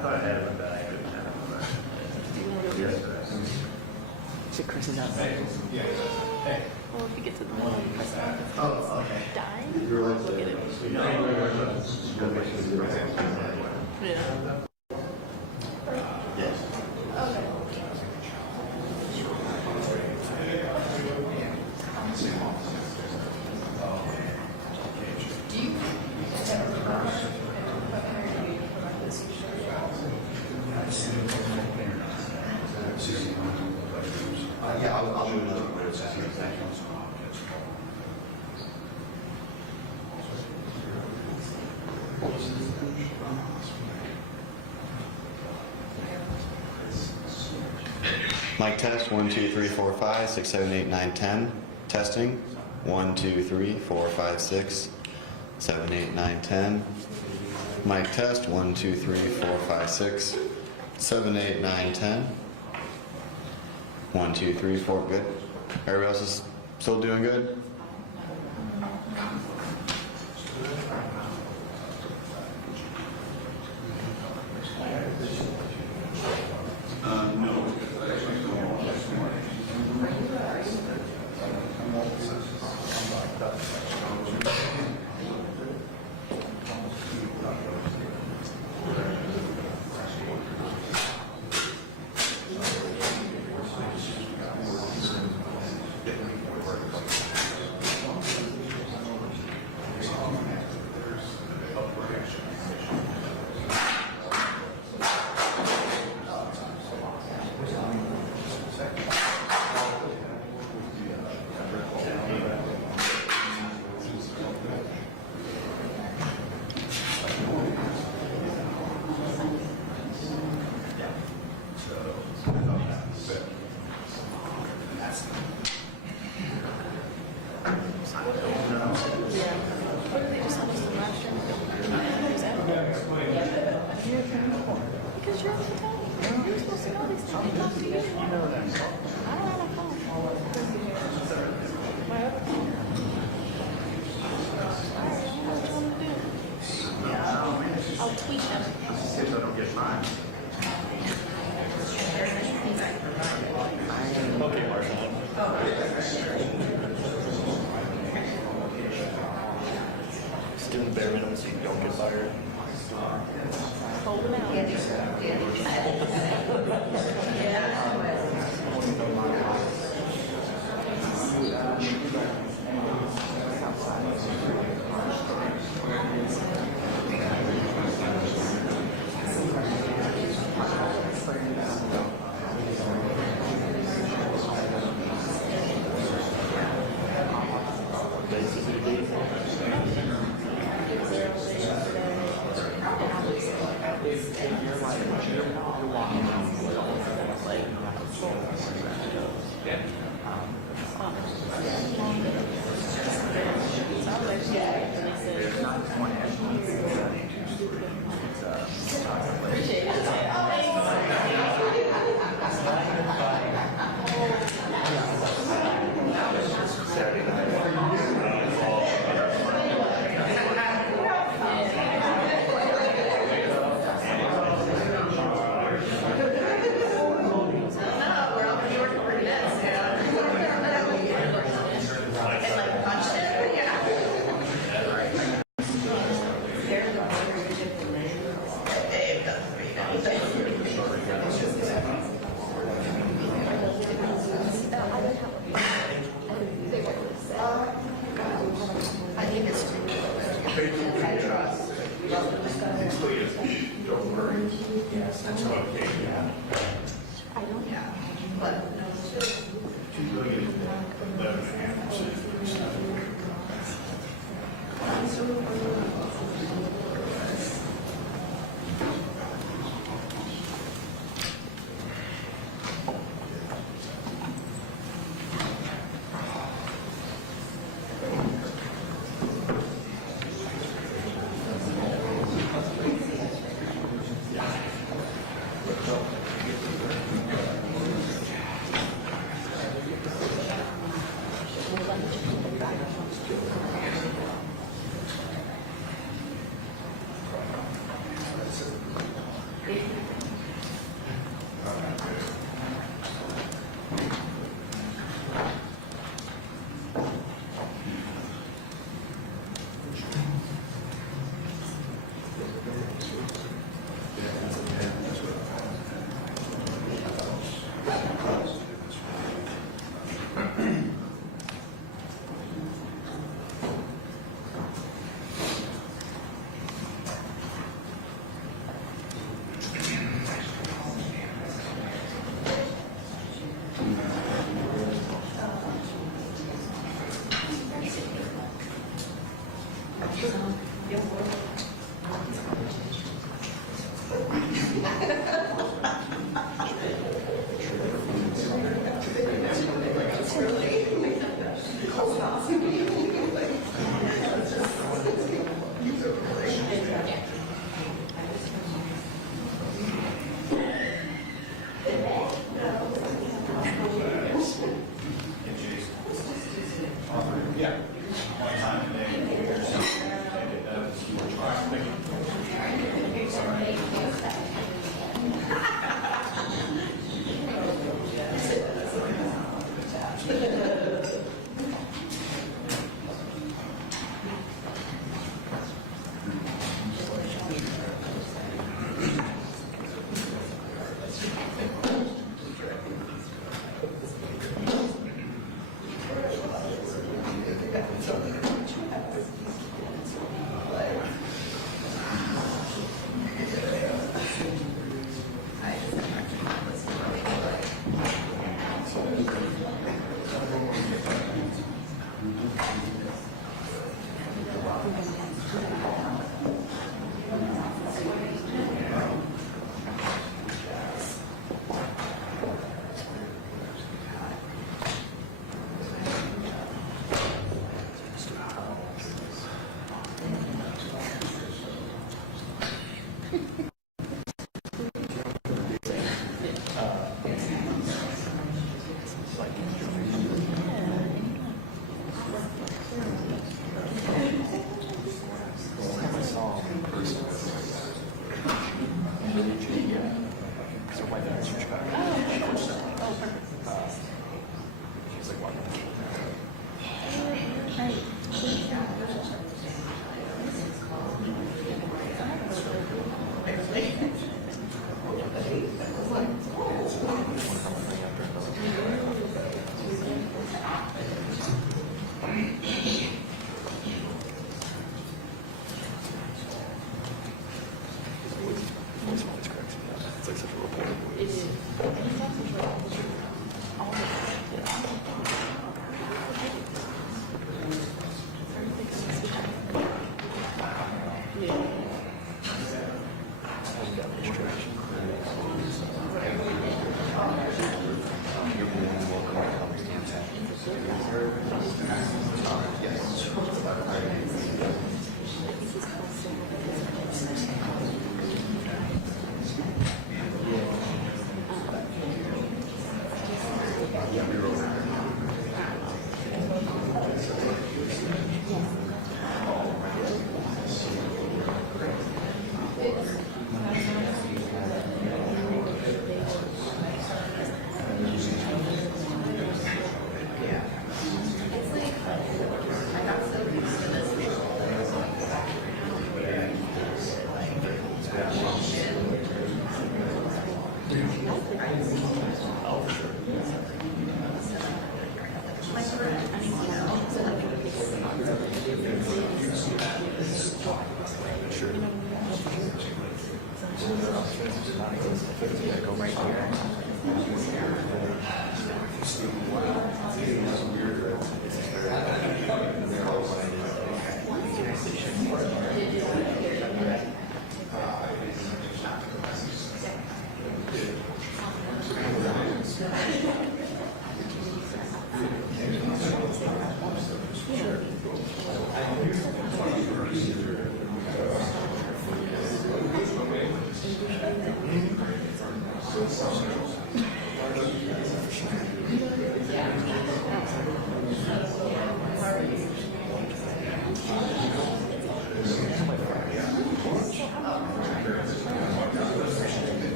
thought I had it, but I couldn't have it. Yesterday. So Chris is outside. Yeah. Hey. Well, if you get to the middle, you press on. Oh, okay. Die. You're like, Look at it. Yeah. Yes. Yeah, I'll move another word. Mic test 1 2 3 4 5 6 7 8 9 10. Testing 1 2 3 4 5 6 7 8 9 10. Mic test 1 2 3 4 5 6 7 8 9 10. 1 2 3 4. Good. Everybody else is still doing good? Because you're on the phone. You're supposed to know these things. They talk to you. I don't have a phone. My other phone. Alright, I don't know what you want to do. Yeah, I'll tweet them. See if I don't get mine. Okay, Marshall. Just doing the bare minimum so you don't get fired. Hold them out. Don't worry. Yes, that's okay. I don't. Yeah, but 2,011.5%. Oh,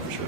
for sure.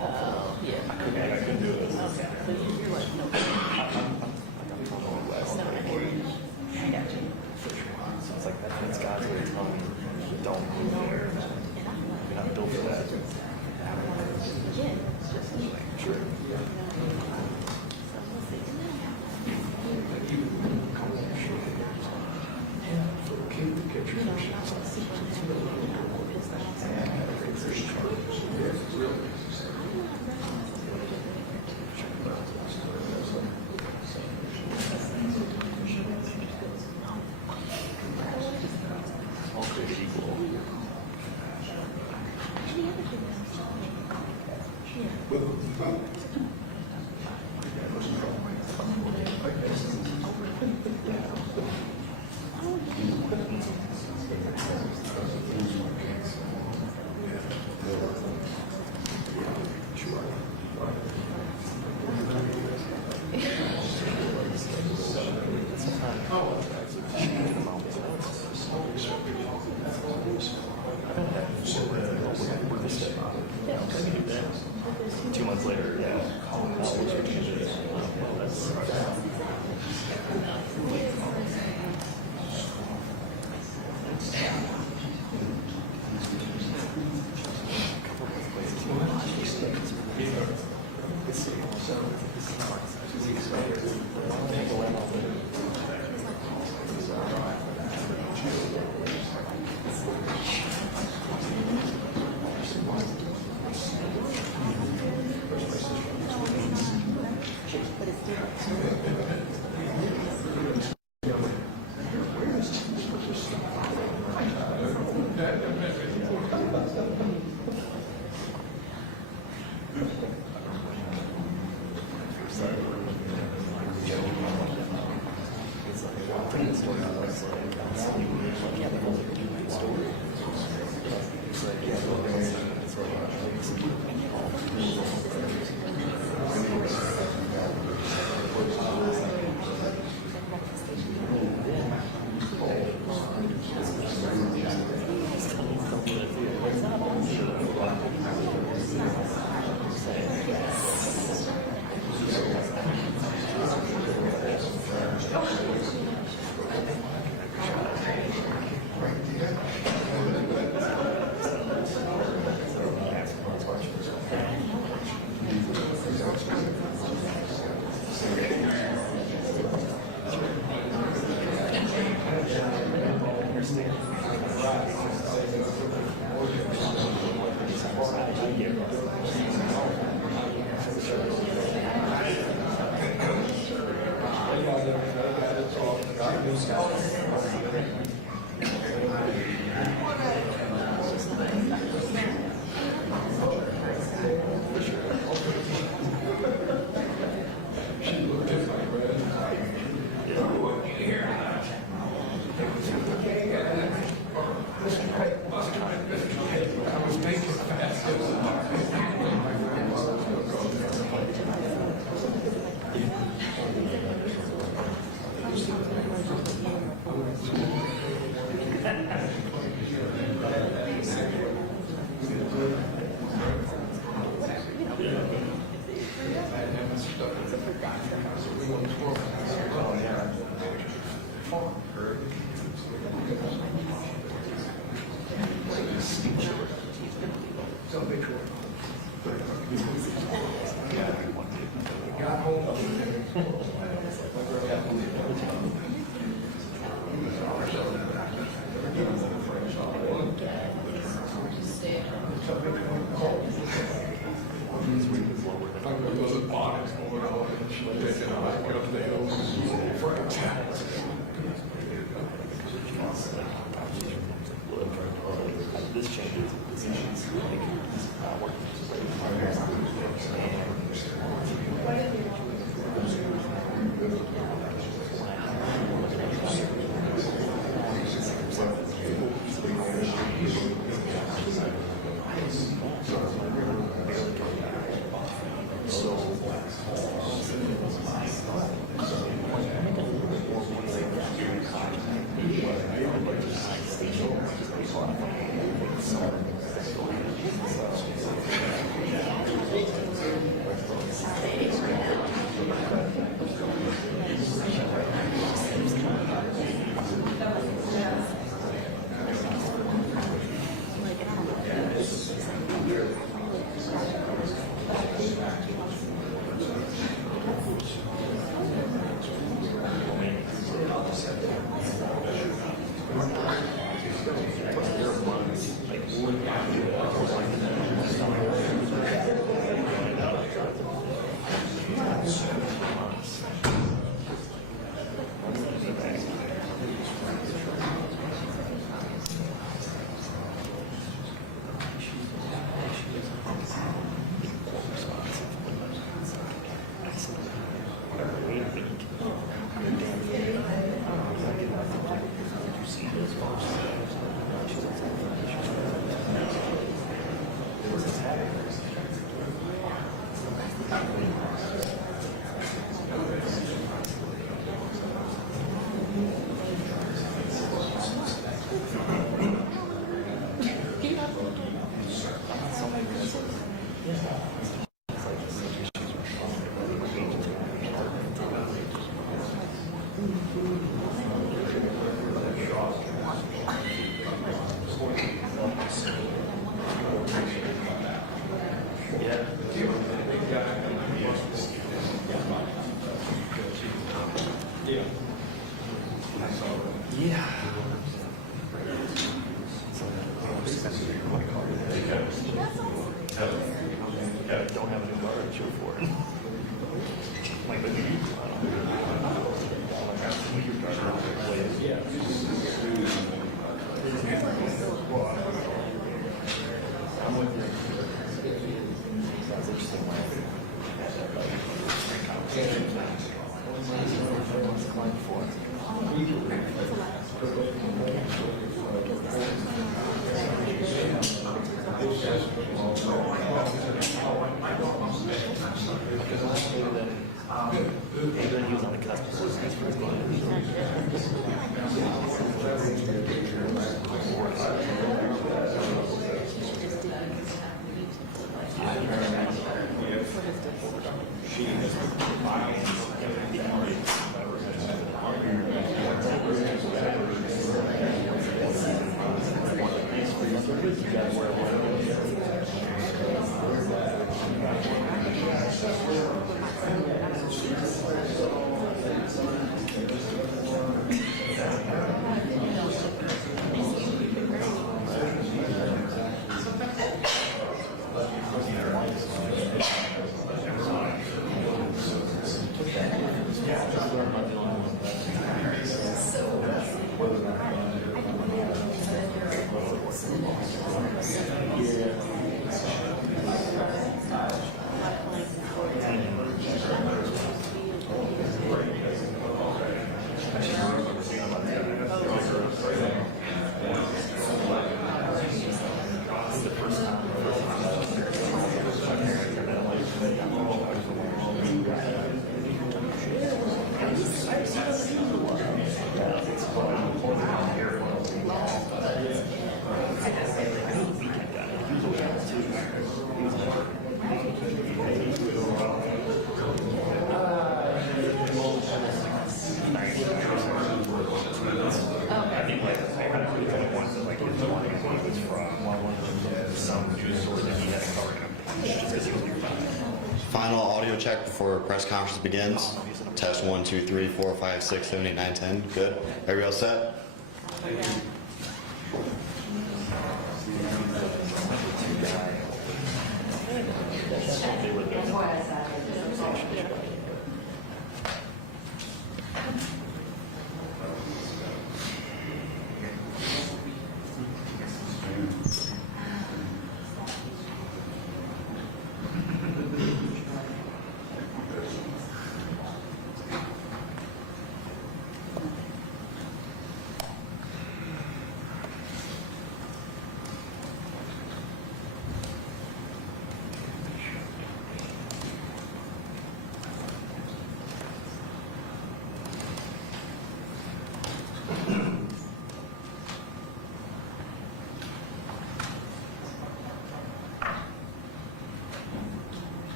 Oh, yeah. I couldn't do it. Okay. So you're like, no. West. No, I got you. So it's like that's God's way of telling me, don't move there. You're not built for that. Again, it's just True. Don't have any car to show for it. Like, but he was on the cusp of his first Final audio check before press conference begins. Test 1, 2, 3, 4, 5, 6, 7, 8, 9, 10. Good. Everybody all set?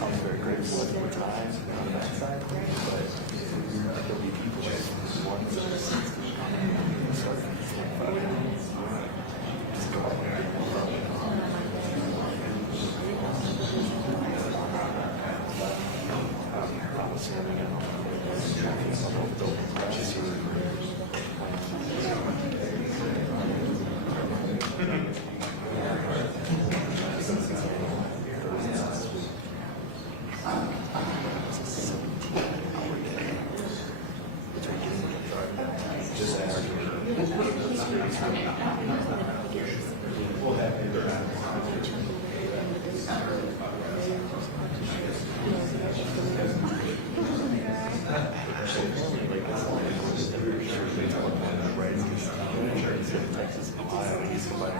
I was very grateful at the time on the backside, but there'll be people that ones that are 60 start just go out there and I was having a traffic bubble just Texas, Ohio, he's combining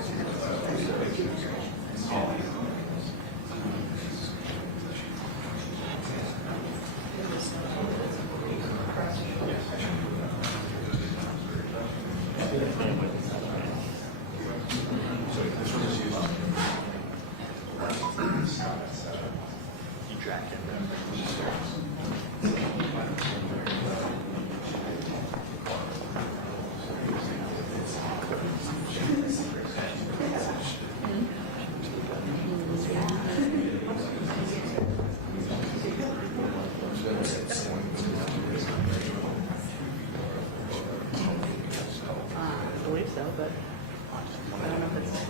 I believe so, but I don't know if it's.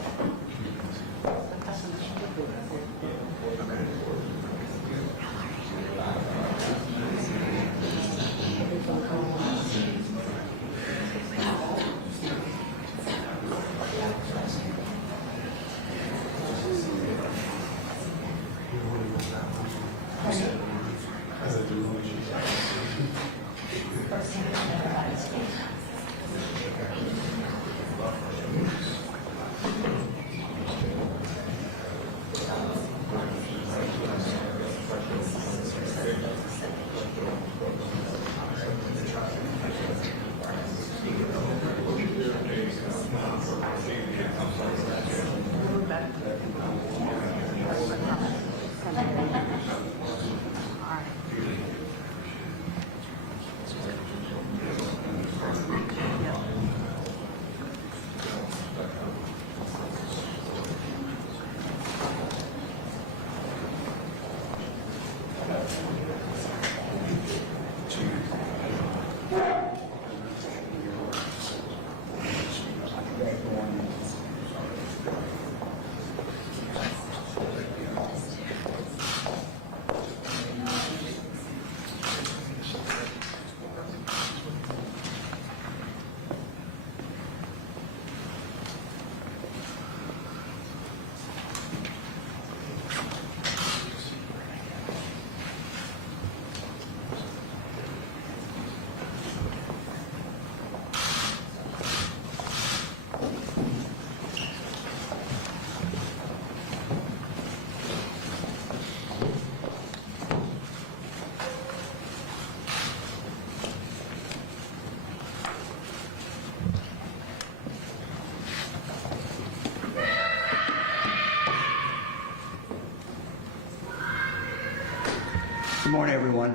Good morning, everyone.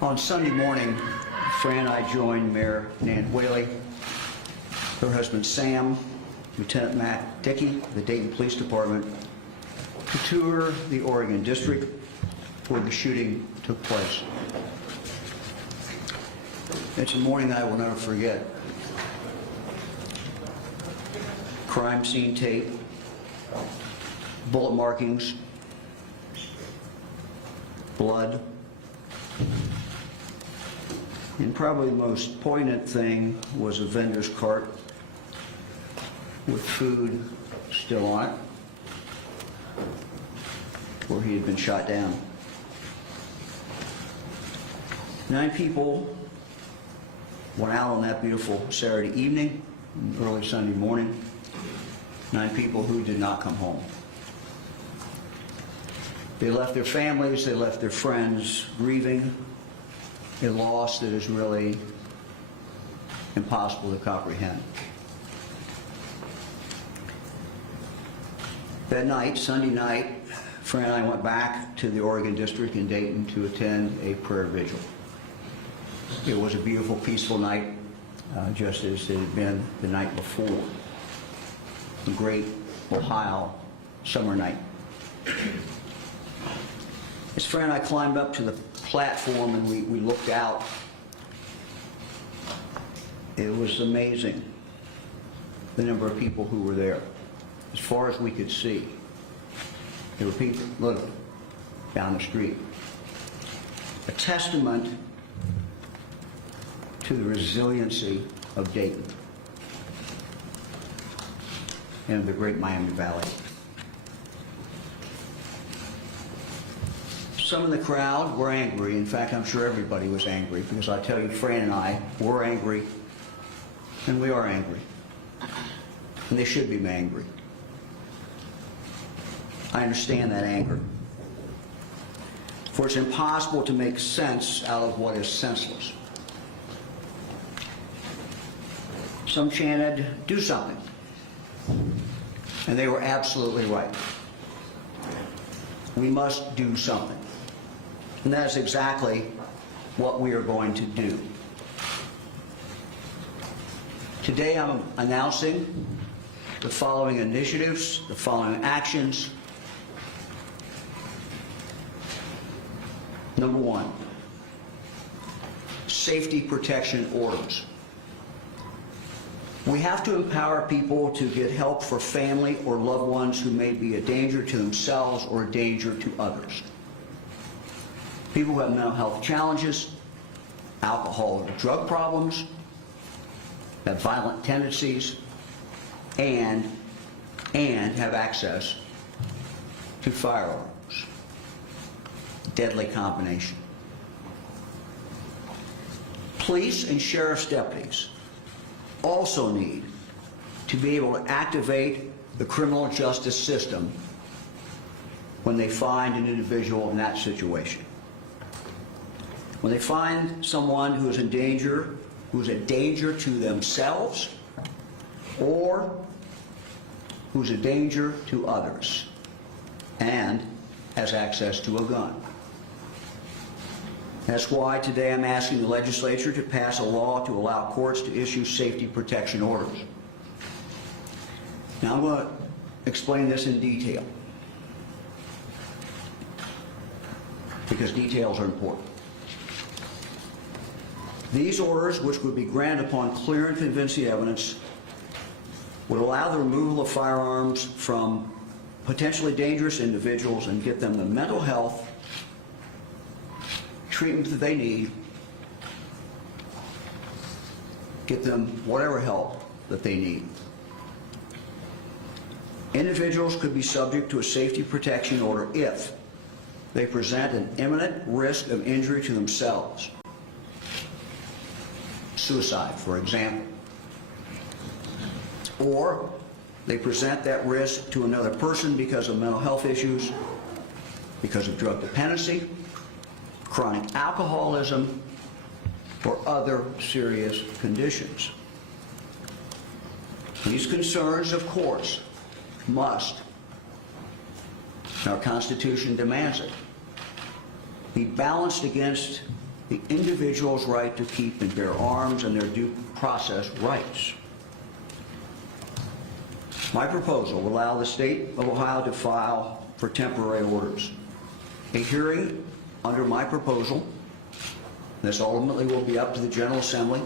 On Sunday morning, Fran and I joined Mayor Nan Whaley, her husband Sam, Lieutenant Matt Dickey of the Dayton Police Department, to tour the Oregon District where the shooting took place. It's a morning I will never forget. Crime scene tape, bullet markings, blood, and probably the most poignant thing was a vendor's cart with food still on it, where he had been shot down. 9 people went out on that beautiful Saturday evening, early Sunday morning. 9 people who did not come home. They left their families, they left their friends grieving a loss that is really impossible to comprehend. That night, Sunday night, Fran and I went back to the Oregon District in Dayton to attend a prayer vigil. It was a beautiful, peaceful night, just as it had been the night before. A great Ohio summer night. As Fran and I climbed up to the platform and we looked out, it was amazing the number of people who were there. As far as we could see, there were people literally down the street. A testament to the resiliency of Dayton and the great Miami Valley. Some in the crowd were angry. In fact, I'm sure everybody was angry, because I tell you, Fran and I were angry, and we are angry. And they should be angry. I understand that anger. For it's impossible to make sense out of what is senseless. Some chanted, "Do something." And they were absolutely right. We must do something. And that's exactly what we are going to do. Today I'm announcing the following initiatives, the following actions. Number one, safety protection orders. We have to empower people to get help for family or loved ones who may be a danger to themselves or a danger to others. People who have mental health challenges, alcohol or drug problems, have violent tendencies, and have access to firearms. Deadly combination. Police and sheriff's deputies also need to be able to activate the criminal justice system when they find an individual in that situation. When they find someone who is in danger, who is a danger to themselves, or who's a danger to others, and has access to a gun. That's why today I'm asking the legislature to pass a law to allow courts to issue safety protection orders. Now I'm going to explain this in detail, because details are important. These orders, which would be granted upon clear and convincing evidence, would allow the removal of firearms from potentially dangerous individuals and get them the mental health treatment that they need, get them whatever help that they need. Individuals could be subject to a safety protection order if they present an imminent risk of injury to themselves. Suicide, for example. Or they present that risk to another person because of mental health issues, because of drug dependency, chronic alcoholism, or other serious conditions. These concerns, of course, must, our Constitution demands it, be balanced against the individual's right to keep and bear arms and their due process rights. My proposal will allow the state of Ohio to file for temporary orders. A hearing under my proposal, this ultimately will be up to the General Assembly.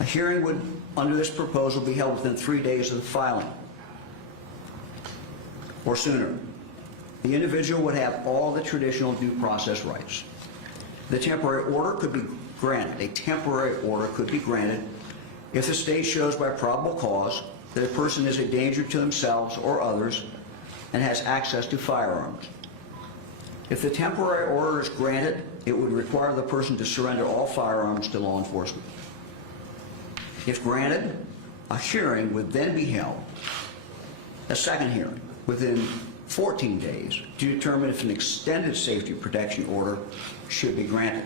A hearing would, under this proposal, be held within 3 days of the filing, or sooner. The individual would have all the traditional due process rights. The temporary order could be granted. A temporary order could be granted if the state shows by probable cause that a person is a danger to themselves or others and has access to firearms. If the temporary order is granted, it would require the person to surrender all firearms to law enforcement. If granted, a hearing would then be held, a second hearing, within 14 days to determine if an extended safety protection order should be granted.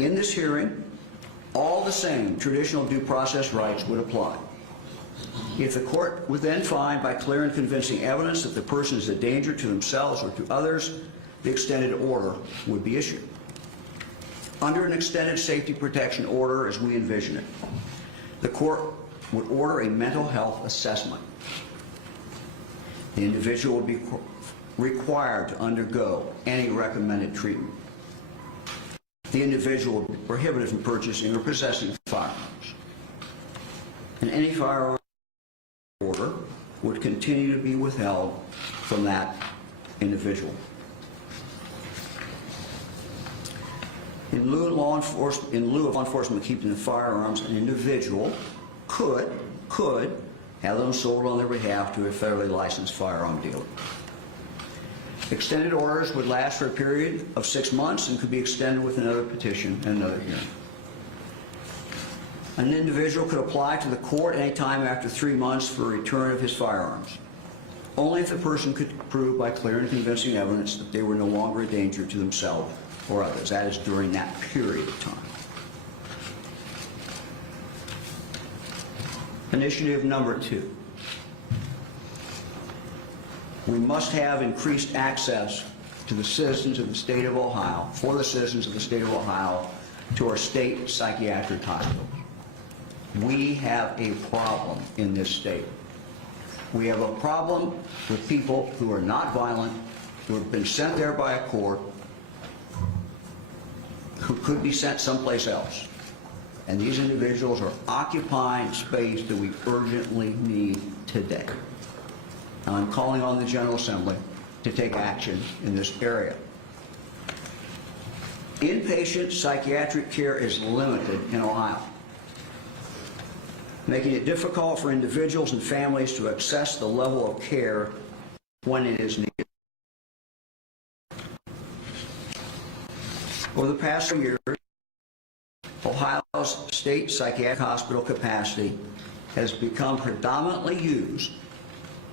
In this hearing, all the same traditional due process rights would apply. If the court would then find by clear and convincing evidence that the person is a danger to themselves or to others, the extended order would be issued. Under an extended safety protection order as we envision it, the court would order a mental health assessment. The individual would be required to undergo any recommended treatment. The individual would be prohibited from purchasing or possessing firearms. And any firearm order would continue to be withheld from that individual. In lieu of law enforcement keeping the firearms, an individual could have them sold on their behalf to a federally licensed firearm dealer. Extended orders would last for a period of 6 months and could be extended with another petition and another hearing. An individual could apply to the court any time after 3 months for a return of his firearms, only if the person could prove by clear and convincing evidence that they were no longer a danger to themselves or others. That is during that period of time. Initiative number 2. We must have increased access to the citizens of the state of Ohio, for the citizens of the state of Ohio, to our state psychiatric hospitals. We have a problem in this state. We have a problem with people who are not violent, who have been sent there by a court, who could be sent someplace else. And these individuals are occupying space that we urgently need today. And I'm calling on the General Assembly to take action in this area. Inpatient psychiatric care is limited in Ohio, making it difficult for individuals and families to access the level of care when it is needed. Over the past few years, Ohio's state psychiatric hospital capacity has become predominantly used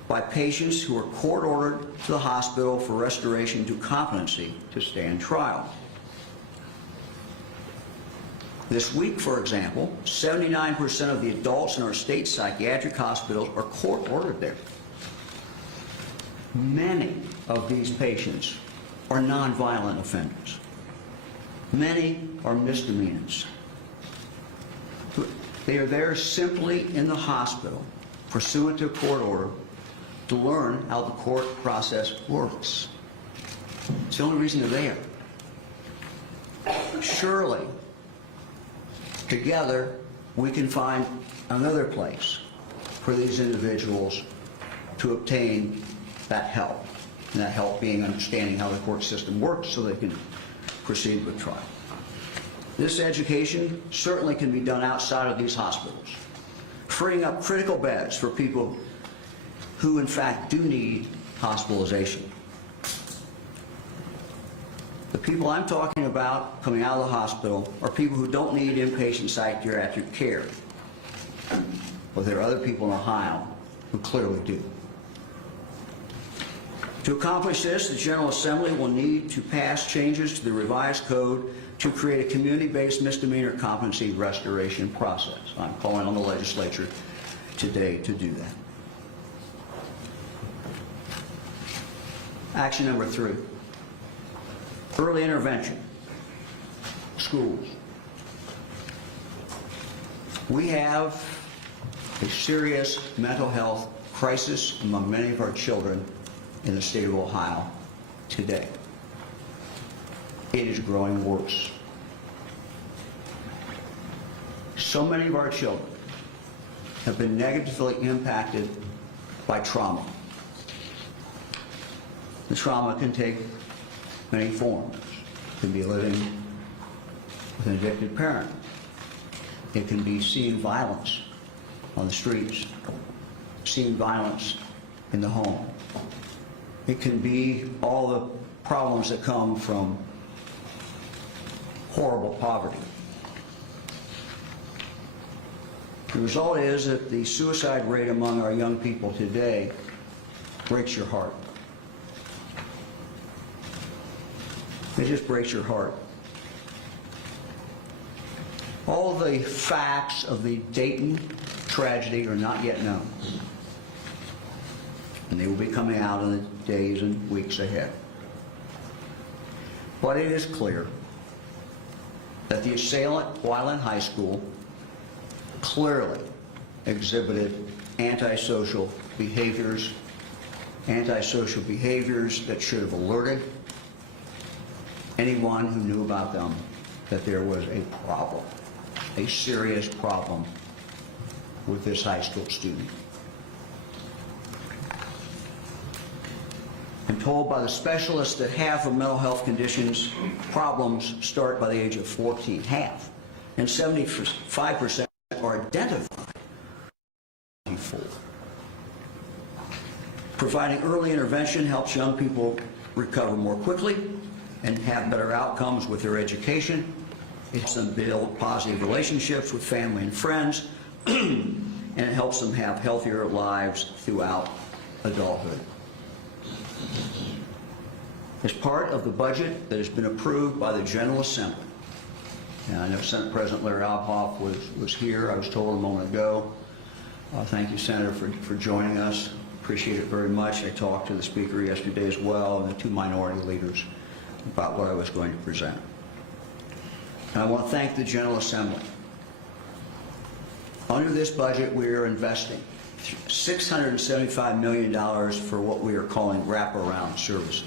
by patients who are court-ordered to the hospital for restoration to competency to stand trial. This week, for example, 79% of the adults in our state psychiatric hospitals are court-ordered there. Many of these patients are nonviolent offenders. Many are misdemeanors. They are there simply in the hospital, pursuant to a court order, to learn how the court process works. It's the only reason they're there. Surely, together, we can find another place for these individuals to obtain that help, and that help being understanding how the court system works so they can proceed with trial. This education certainly can be done outside of these hospitals, freeing up critical beds for people who in fact do need hospitalization. The people I'm talking about coming out of the hospital are people who don't need inpatient psychiatric care. But there are other people in Ohio who clearly do. To accomplish this, the General Assembly will need to pass changes to the revised code to create a community-based misdemeanor competency restoration process. I'm calling on the legislature today to do that. Action number 3, early intervention, schools. We have a serious mental health crisis among many of our children in the state of Ohio today. It is growing worse. So many of our children have been negatively impacted by trauma. The trauma can take many forms. It can be living with an addicted parent. It can be seeing violence on the streets, seeing violence in the home. It can be all the problems that come from horrible poverty. The result is that the suicide rate among our young people today breaks your heart. It just breaks your heart. All the facts of the Dayton tragedy are not yet known, and they will be coming out in the days and weeks ahead. But it is clear that the assailant, while in high school, clearly exhibited antisocial behaviors that should have alerted anyone who knew about them that there was a problem, a serious problem with this high school student. I'm told by the specialists that half of mental health conditions problems start by the age of 14, half, and 75% are identified before. Providing early intervention helps young people recover more quickly and have better outcomes with their education. It helps them build positive relationships with family and friends, and it helps them have healthier lives throughout adulthood. As part of the budget that has been approved by the General Assembly, and I know Senate President Larry Obhoff was here, I was told a moment ago. Thank you, Senator, for joining us. Appreciate it very much. I talked to the Speaker yesterday as well, and the two minority leaders about what I was going to present. And I want to thank the General Assembly. Under this budget, we are investing $675 million for what we are calling wraparound services.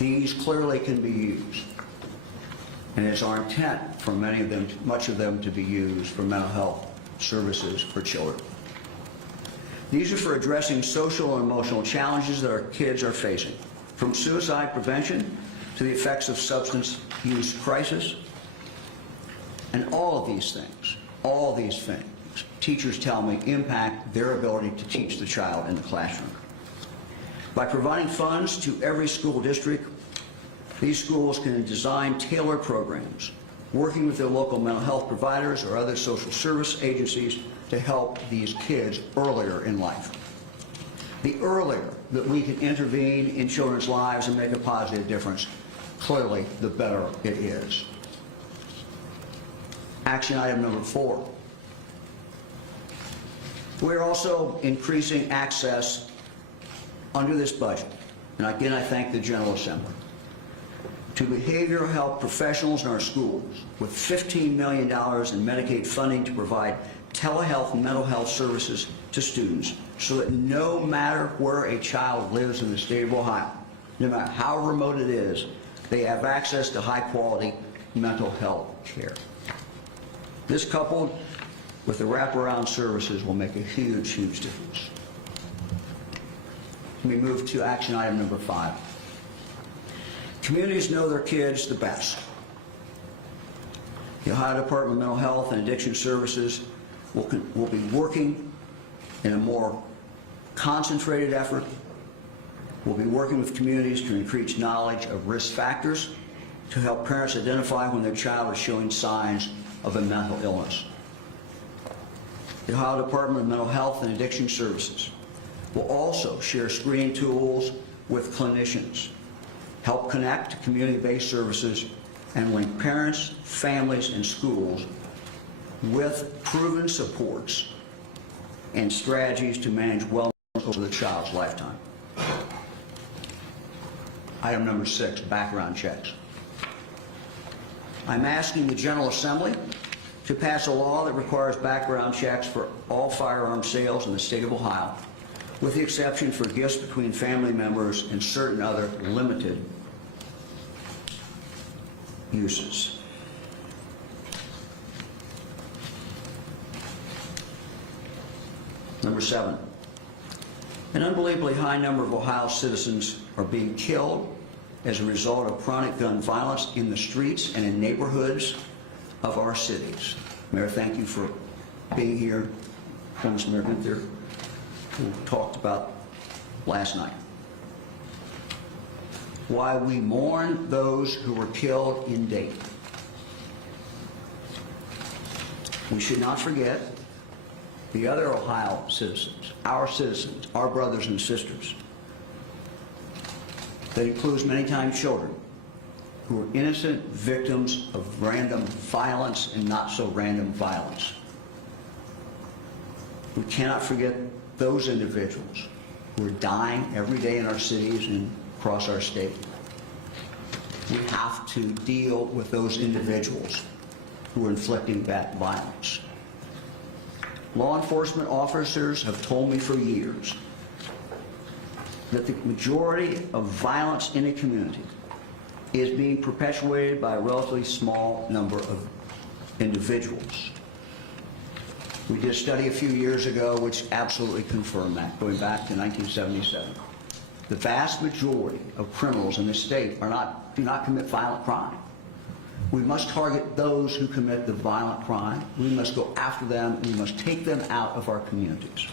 These clearly can be used, and it's our intent for much of them to be used for mental health services for children. These are for addressing social and emotional challenges that our kids are facing, from suicide prevention to the effects of substance use crisis. And all these things, teachers tell me, impact their ability to teach the child in the classroom. By providing funds to every school district, these schools can design tailored programs, working with their local mental health providers or other social service agencies to help these kids earlier in life. The earlier that we can intervene in children's lives and make a positive difference, clearly the better it is. Action item number 4. We're also increasing access under this budget, and again I thank the General Assembly, to behavioral health professionals in our schools with $15 million in Medicaid funding to provide telehealth and mental health services to students so that no matter where a child lives in the state of Ohio, no matter how remote it is, they have access to high-quality mental health care. This, coupled with the wraparound services, will make a huge, huge difference. Let me move to action item number 5. Communities know their kids the best. The Ohio Department of Mental Health and Addiction Services will be working in a more concentrated effort. We'll be working with communities to increase knowledge of risk factors to help parents identify when their child is showing signs of a mental illness. The Ohio Department of Mental Health and Addiction Services will also share screening tools with clinicians, help connect community-based services, and link parents, families, and schools with proven supports and strategies to manage wellness over the child's lifetime. Item number 6, background checks. I'm asking the General Assembly to pass a law that requires background checks for all firearm sales in the state of Ohio, with the exception for gifts between family members and certain other limited uses. Number 7, an unbelievably high number of Ohio citizens are being killed as a result of chronic gun violence in the streets and in neighborhoods of our cities. Mayor, thank you for being here. Former Mayor Gunther, who talked about last night. Why we mourn those who were killed in Dayton. We should not forget the other Ohio citizens, our brothers and sisters. That includes many times children who are innocent victims of random violence and not so random violence. We cannot forget those individuals who are dying every day in our cities and across our state. We have to deal with those individuals who are inflicting that violence. Law enforcement officers have told me for years that the majority of violence in a community is being perpetuated by a relatively small number of individuals. We did a study a few years ago which absolutely confirmed that, going back to 1977. The vast majority of criminals in this state do not commit violent crime. We must target those who commit the violent crime. We must go after them, and we must take them out of our communities.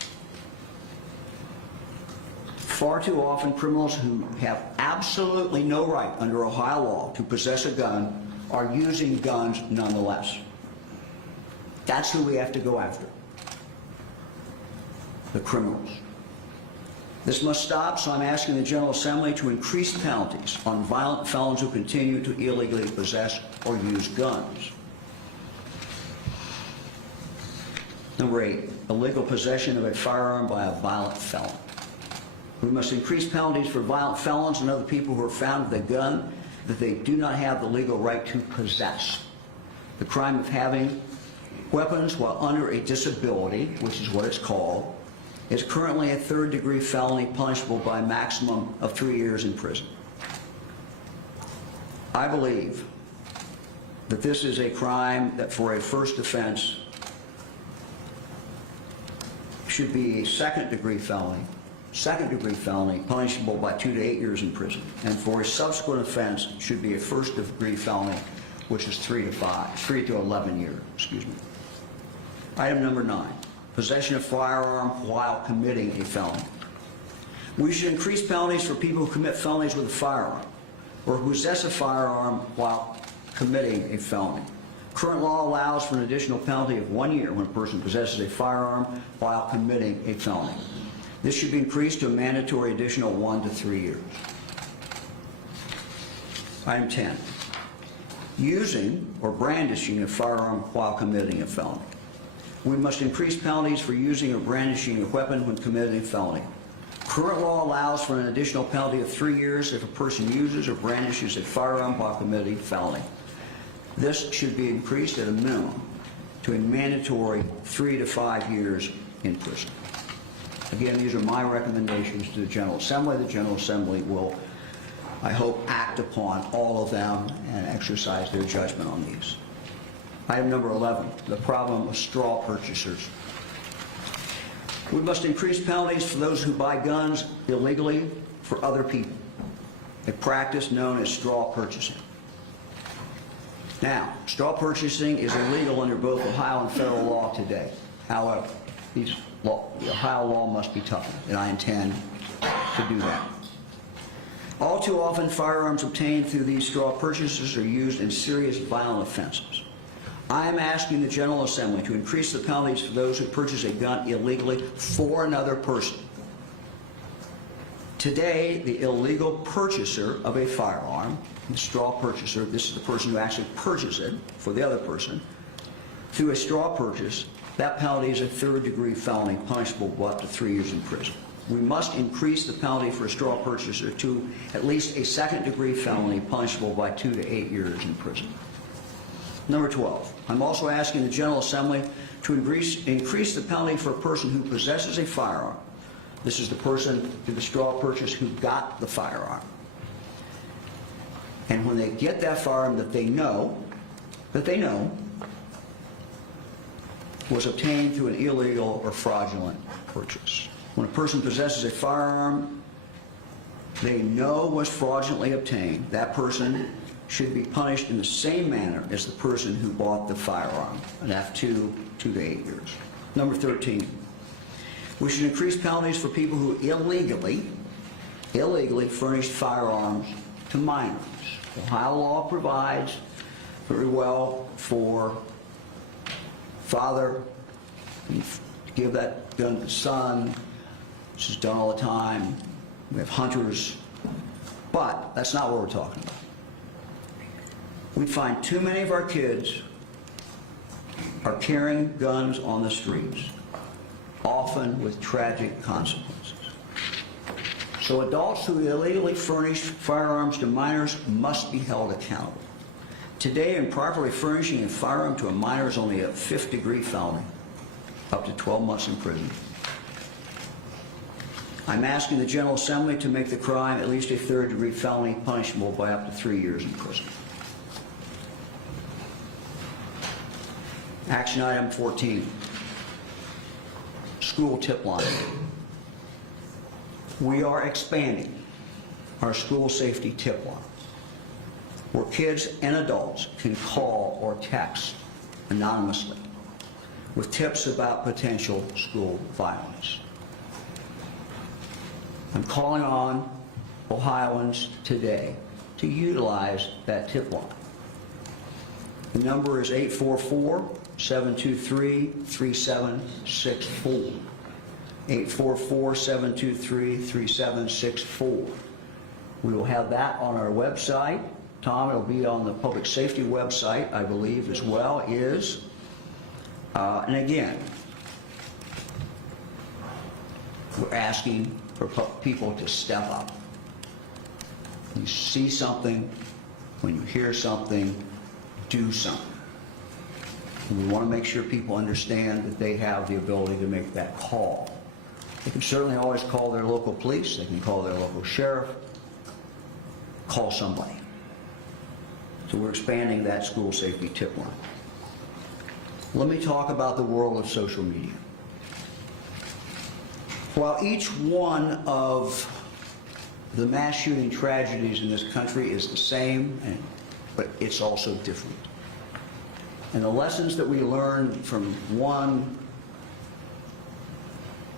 Far too often, criminals who have absolutely no right under Ohio law to possess a gun are using guns nonetheless. That's who we have to go after, the criminals. This must stop, so I'm asking the General Assembly to increase penalties on violent felons who continue to illegally possess or use guns. Number 8, illegal possession of a firearm by a violent felon. We must increase penalties for violent felons and other people who are found with a gun that they do not have the legal right to possess. The crime of having weapons while under a disability, which is what it's called, is currently a third-degree felony punishable by a maximum of 3 years in prison. I believe that this is a crime that for a first offense should be a second-degree felony punishable by 2 to 8 years in prison, and for a subsequent offense should be a first-degree felony, which is 3 to 11 years. Item number 9, possession of firearm while committing a felony. We should increase penalties for people who commit felonies with a firearm or who possess a firearm while committing a felony. Current law allows for an additional penalty of 1 year when a person possesses a firearm while committing a felony. This should be increased to a mandatory additional 1 to 3 years. Item 10, using or brandishing a firearm while committing a felony. We must increase penalties for using or brandishing a weapon when committing a felony. Current law allows for an additional penalty of 3 years if a person uses or brandishes a firearm while committing a felony. This should be increased at a minimum to a mandatory 3 to 5 years in prison. Again, these are my recommendations to the General Assembly. The General Assembly will, I hope, act upon all of them and exercise their judgment on these. Item number 11, the problem of straw purchasers. We must increase penalties for those who buy guns illegally for other people, a practice known as straw purchasing. Now, straw purchasing is illegal under both Ohio and federal law today. However, the Ohio law must be toughened, and I intend to do that. All too often, firearms obtained through these straw purchases are used in serious violent offenses. I am asking the General Assembly to increase the penalties for those who purchase a gun illegally for another person. Today, the illegal purchaser of a firearm, the straw purchaser, this is the person who actually purchased it for the other person, through a straw purchase, that penalty is a third-degree felony punishable by up to 3 years in prison. We must increase the penalty for a straw purchaser to at least a second-degree felony punishable by 2 to 8 years in prison. Number 12, I'm also asking the General Assembly to increase the penalty for a person who possesses a firearm. This is the person through the straw purchase who got the firearm. And when they get that firearm that they know was obtained through an illegal or fraudulent purchase. When a person possesses a firearm they know was fraudulently obtained, that person should be punished in the same manner as the person who bought the firearm, and that's 2 to 8 years. Number 13, we should increase penalties for people who illegally furnished firearms to minors. Ohio law provides very well for father to give that gun to son. This is done all the time. We have hunters, but that's not what we're talking about. We find too many of our kids are carrying guns on the streets, often with tragic consequences. So adults who illegally furnish firearms to minors must be held accountable. Today, improperly furnishing a firearm to a minor is only a fifth-degree felony, up to 12 months in prison. I'm asking the General Assembly to make the crime at least a third-degree felony, punishable by up to 3 years in prison. Action item 14, school tip line. We are expanding our school safety tip line, where kids and adults can call or text anonymously with tips about potential school violence. I'm calling on Ohioans today to utilize that tip line. The number is 844-723-3764. 844-723-3764. We will have that on our website. Tom, it'll be on the public safety website, I believe, as well, and again, we're asking for people to step up. When you see something, when you hear something, do something. And we want to make sure people understand that they have the ability to make that call. They can certainly always call their local police, they can call their local sheriff, call somebody. So we're expanding that school safety tip line. Let me talk about the world of social media. While each one of the mass shooting tragedies in this country is the same, but it's also different. And the lessons that we learn from one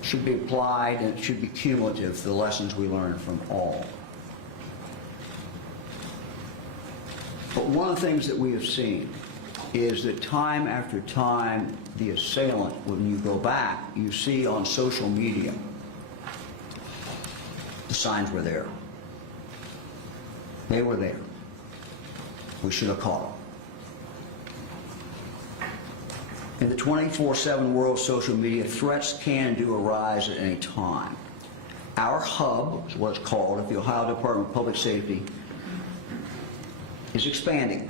should be applied, and it should be cumulative, the lessons we learn from all. But one of the things that we have seen is that time after time, the assailant, when you go back, you see on social media, the signs were there. They were there. We should have caught them. In the 24/7 world of social media, threats can and do arise at any time. Our hub, is what it's called, at the Ohio Department of Public Safety, is expanding.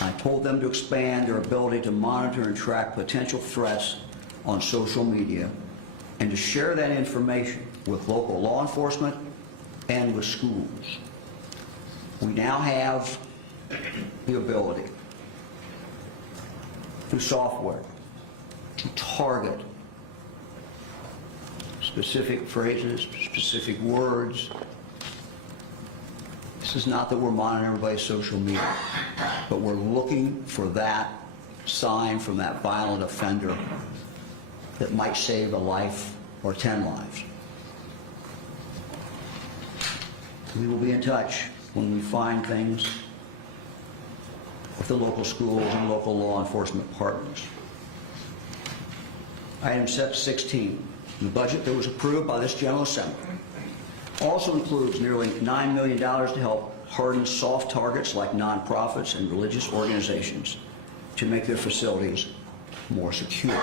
I told them to expand their ability to monitor and track potential threats on social media and to share that information with local law enforcement and with schools. We now have the ability, through software, to target specific phrases, specific words. This is not that we're monitoring everybody's social media, but we're looking for that sign from that violent offender that might save a life or 10 lives. We will be in touch when we find things with the local schools and local law enforcement partners. Item 16, the budget that was approved by this General Assembly also includes nearly $9 million to help harden soft targets like nonprofits and religious organizations to make their facilities more secure.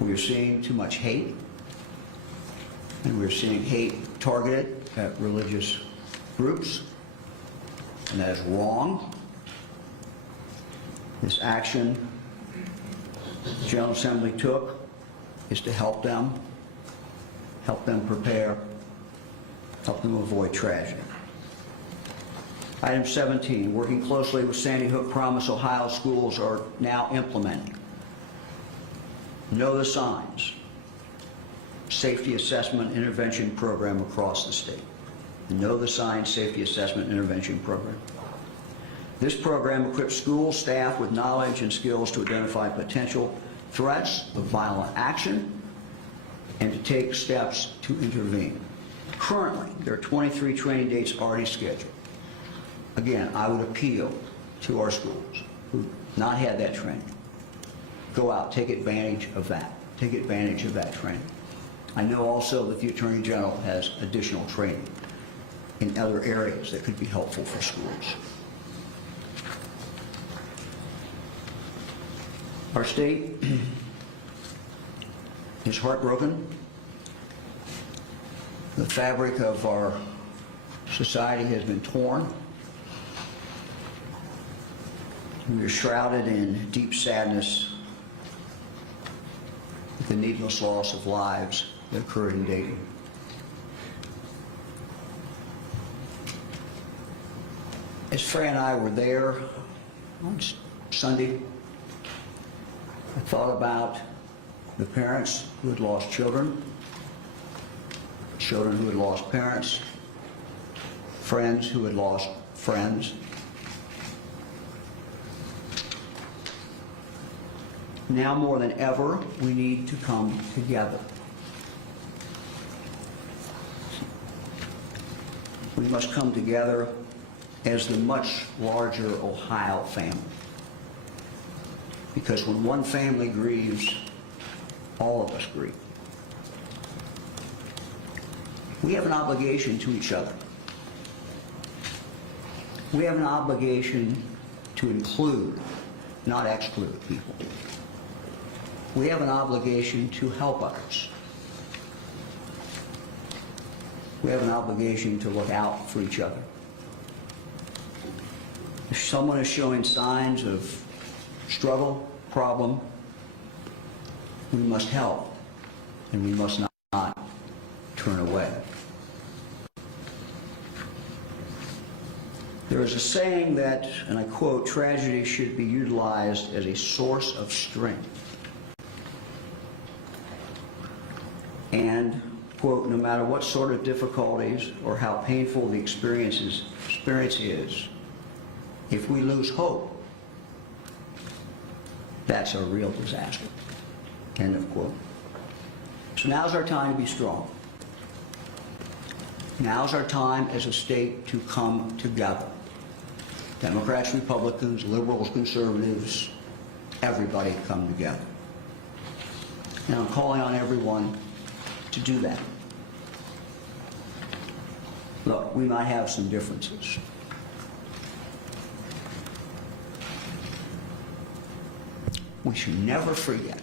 We are seeing too much hate, and we're seeing hate targeted at religious groups, and that is wrong. This action the General Assembly took is to help them prepare, help them avoid tragedy. Item 17, working closely with Sandy Hook Promise, Ohio schools are now implementing Know the Signs Safety Assessment Intervention Program across the state. The Know the Signs Safety Assessment Intervention Program. This program equips school staff with knowledge and skills to identify potential threats of violent action and to take steps to intervene. Currently, there are 23 training dates already scheduled. Again, I would appeal to our schools who have not had that training. Go out, take advantage of that. Take advantage of that training. I know also that the Attorney General has additional training in other areas that could be helpful for schools. Our state is heartbroken. The fabric of our society has been torn. We are shrouded in deep sadness at the needless loss of lives that occurred in Dayton. As Fran and I were there on Sunday, I thought about the parents who had lost children, children who had lost parents, friends who had lost friends. Now more than ever, we need to come together. We must come together as the much larger Ohio family. Because when one family grieves, all of us grieve. We have an obligation to each other. We have an obligation to include, not exclude people. We have an obligation to help others. We have an obligation to look out for each other. If someone is showing signs of struggle, problem, we must help, and we must not turn away. There is a saying that, and I quote, tragedy should be utilized as a source of strength. And, quote, no matter what sort of difficulties or how painful the experience is, if we lose hope, that's a real disaster. End of quote. So now's our time to be strong. Now's our time as a state to come together. Democrats, Republicans, liberals, conservatives, everybody come together. And I'm calling on everyone to do that. Look, we might have some differences. We should never forget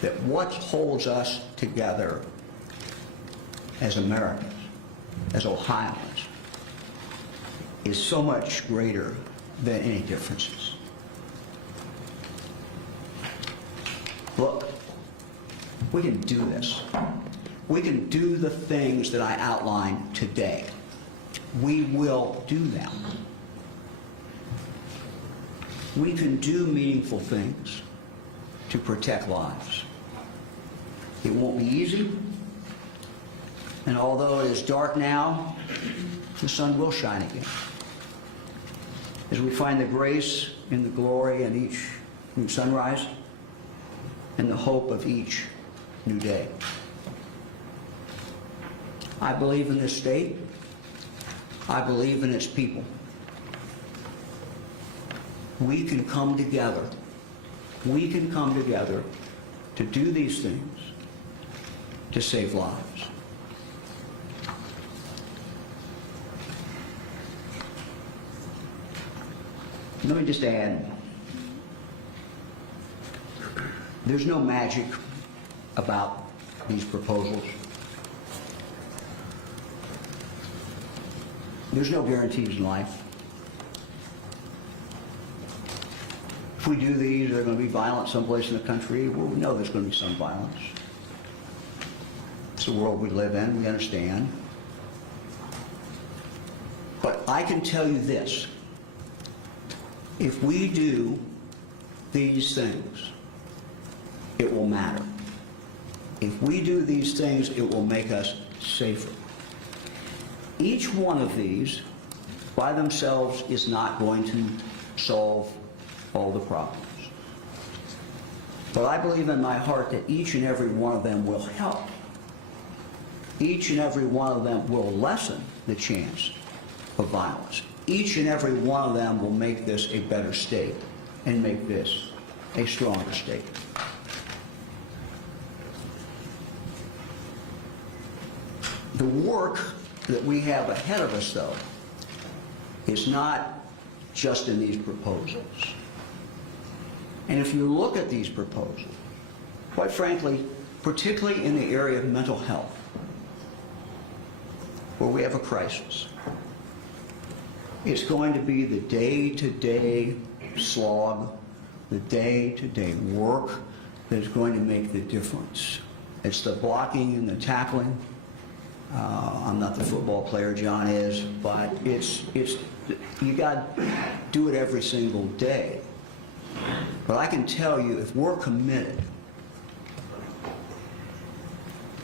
that what holds us together as Americans, as Ohioans, is so much greater than any differences. Look, we can do this. We can do the things that I outlined today. We will do them. We can do meaningful things to protect lives. It won't be easy, and although it is dark now, the sun will shine again. As we find the grace and the glory in each new sunrise and the hope of each new day. I believe in this state. I believe in its people. We can come together. We can come together to do these things to save lives. Let me just add, there's no magic about these proposals. There's no guarantees in life. If we do these, are there going to be violence someplace in the country? Well, we know there's going to be some violence. It's the world we live in, we understand. But I can tell you this. If we do these things, it will matter. If we do these things, it will make us safer. Each one of these, by themselves, is not going to solve all the problems. But I believe in my heart that each and every one of them will help. Each and every one of them will lessen the chance of violence. Each and every one of them will make this a better state and make this a stronger state. The work that we have ahead of us, though, is not just in these proposals. And if you look at these proposals, quite frankly, particularly in the area of mental health, where we have a crisis, it's going to be the day-to-day slog, the day-to-day work that is going to make the difference. It's the blocking and the tackling. I'm not the football player, John is, but it's you got to do it every single day. But I can tell you, if we're committed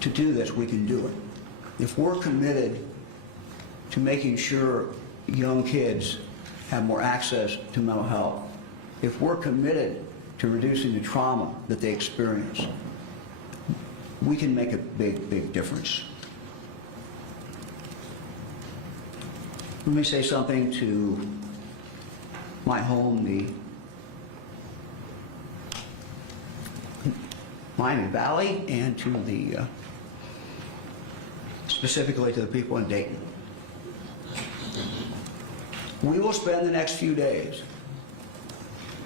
to do this, we can do it. If we're committed to making sure young kids have more access to mental health, if we're committed to reducing the trauma that they experience, we can make a big, big difference. Let me say something to my home, the Miami Valley, and to the, specifically to the people in Dayton. We will spend the next few days